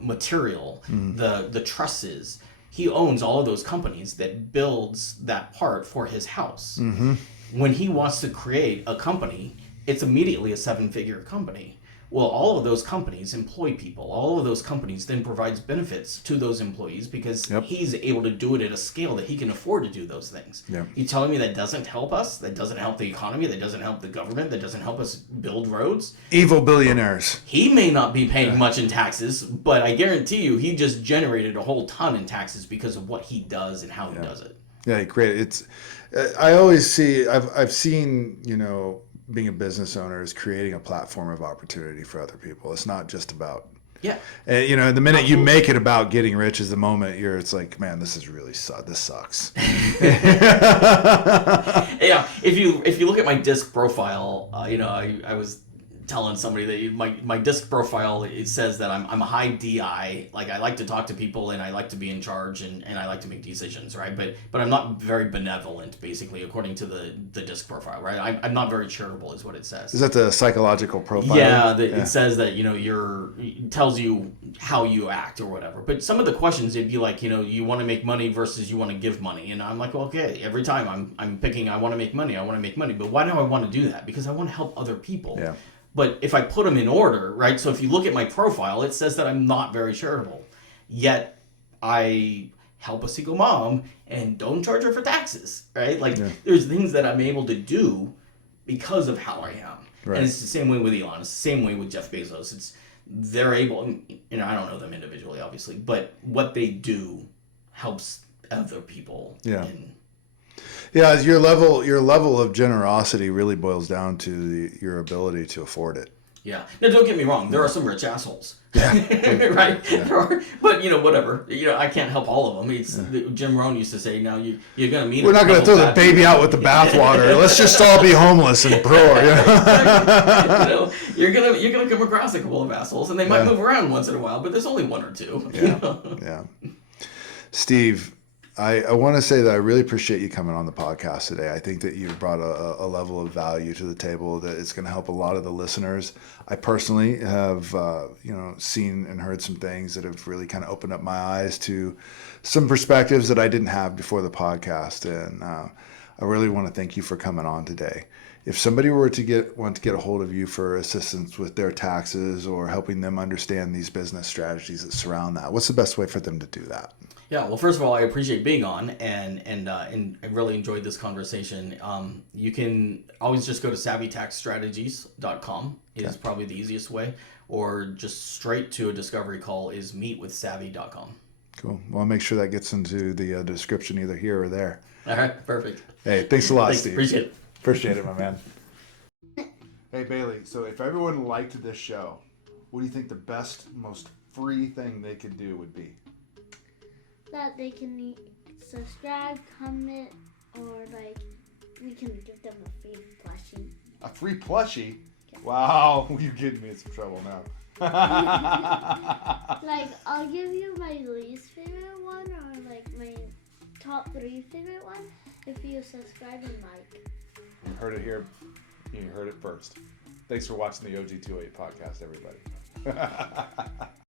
material, the trusses. He owns all of those companies that builds that part for his house. Mm-hmm. When he wants to create a company, it's immediately a 7-figure company. Well, all of those companies employ people. All of those companies then provides benefits to those employees because he's able to do it at a scale that he can afford to do those things. Yep. You telling me that doesn't help us? That doesn't help the economy? That doesn't help the government? That doesn't help us build roads? Evil billionaires. He may not be paying much in taxes, but I guarantee you he just generated a whole ton in taxes because of what he does and how he does it. Yeah, he created it's. I always see. I've seen being a business owner is creating a platform of opportunity for other people. It's not just about and the minute you make it about getting rich is the moment it's like, man, this is really this sucks. Yeah, if you look at my disc profile, I was telling somebody that my disc profile, it says that I'm a high DI. Like, I like to talk to people and I like to be in charge and I like to make decisions, right? But I'm not very benevolent, basically, according to the disc profile, right? I'm not very charitable, is what it says. Is that the psychological profile? Yeah, it says that, it tells you how you act or whatever. But some of the questions, it'd be like, you want to make money versus you want to give money. And I'm like, well, okay, every time I'm picking, I want to make money. But why do I want to do that? Because I want to help other people. Yeah. But if I put them in order, right? So if you look at my profile, it says that I'm not very charitable. Yet I help a single mom and don't charge her for taxes, right? Like, there's things that I'm able to do because of how I am. Right. And it's the same way with Elon. It's the same way with Jeff Bezos. They're able, I don't know them individually, obviously, but what they do helps other people. Yeah. Yeah, your level of generosity really boils down to your ability to afford it. Yeah. Now, don't get me wrong. There are some rich assholes. Yeah. Right? Yeah. But, whatever. I can't help all of them. It's Jim Rohn used to say, now you're going to meet. We're not going to throw the baby out with the bathwater. Let's just all be homeless and poor. You're going to come across a couple of assholes, and they might move around once in a while, but there's only one or two. Yeah. Yeah. Steve, I want to say that I really appreciate you coming on the podcast today. I think that you've brought a level of value to the table that it's going to help a lot of the listeners. I personally have, seen and heard some things that have really kind of opened up my eyes to some perspectives that I didn't have before the podcast. And I really want to thank you for coming on today. If somebody were to want to get a hold of you for assistance with their taxes or helping them understand these business strategies that surround that, what's the best way for them to do that? Yeah, well, first of all, I appreciate being on, and I really enjoyed this conversation. You can always just go to savvytaxstrategies.com is probably the easiest way, or just straight to a discovery call is meetwithsavvy.com. Cool. Well, I'll make sure that gets into the description either here or there. All right, perfect. Hey, thanks a lot, Steve. Appreciate it. Appreciate it, my man. Hey, Bailey, so if everyone liked this show, what do you think the best, most free thing they could do would be? That they can subscribe, comment, or we can give them a free plushie. A free plushie? Yeah. Wow, you're getting me in some trouble now. I'll give you my least favorite one or my top 3 favorite one if you subscribe and like. You heard it here. You heard it first. Thanks for watching the OG28 podcast, everybody.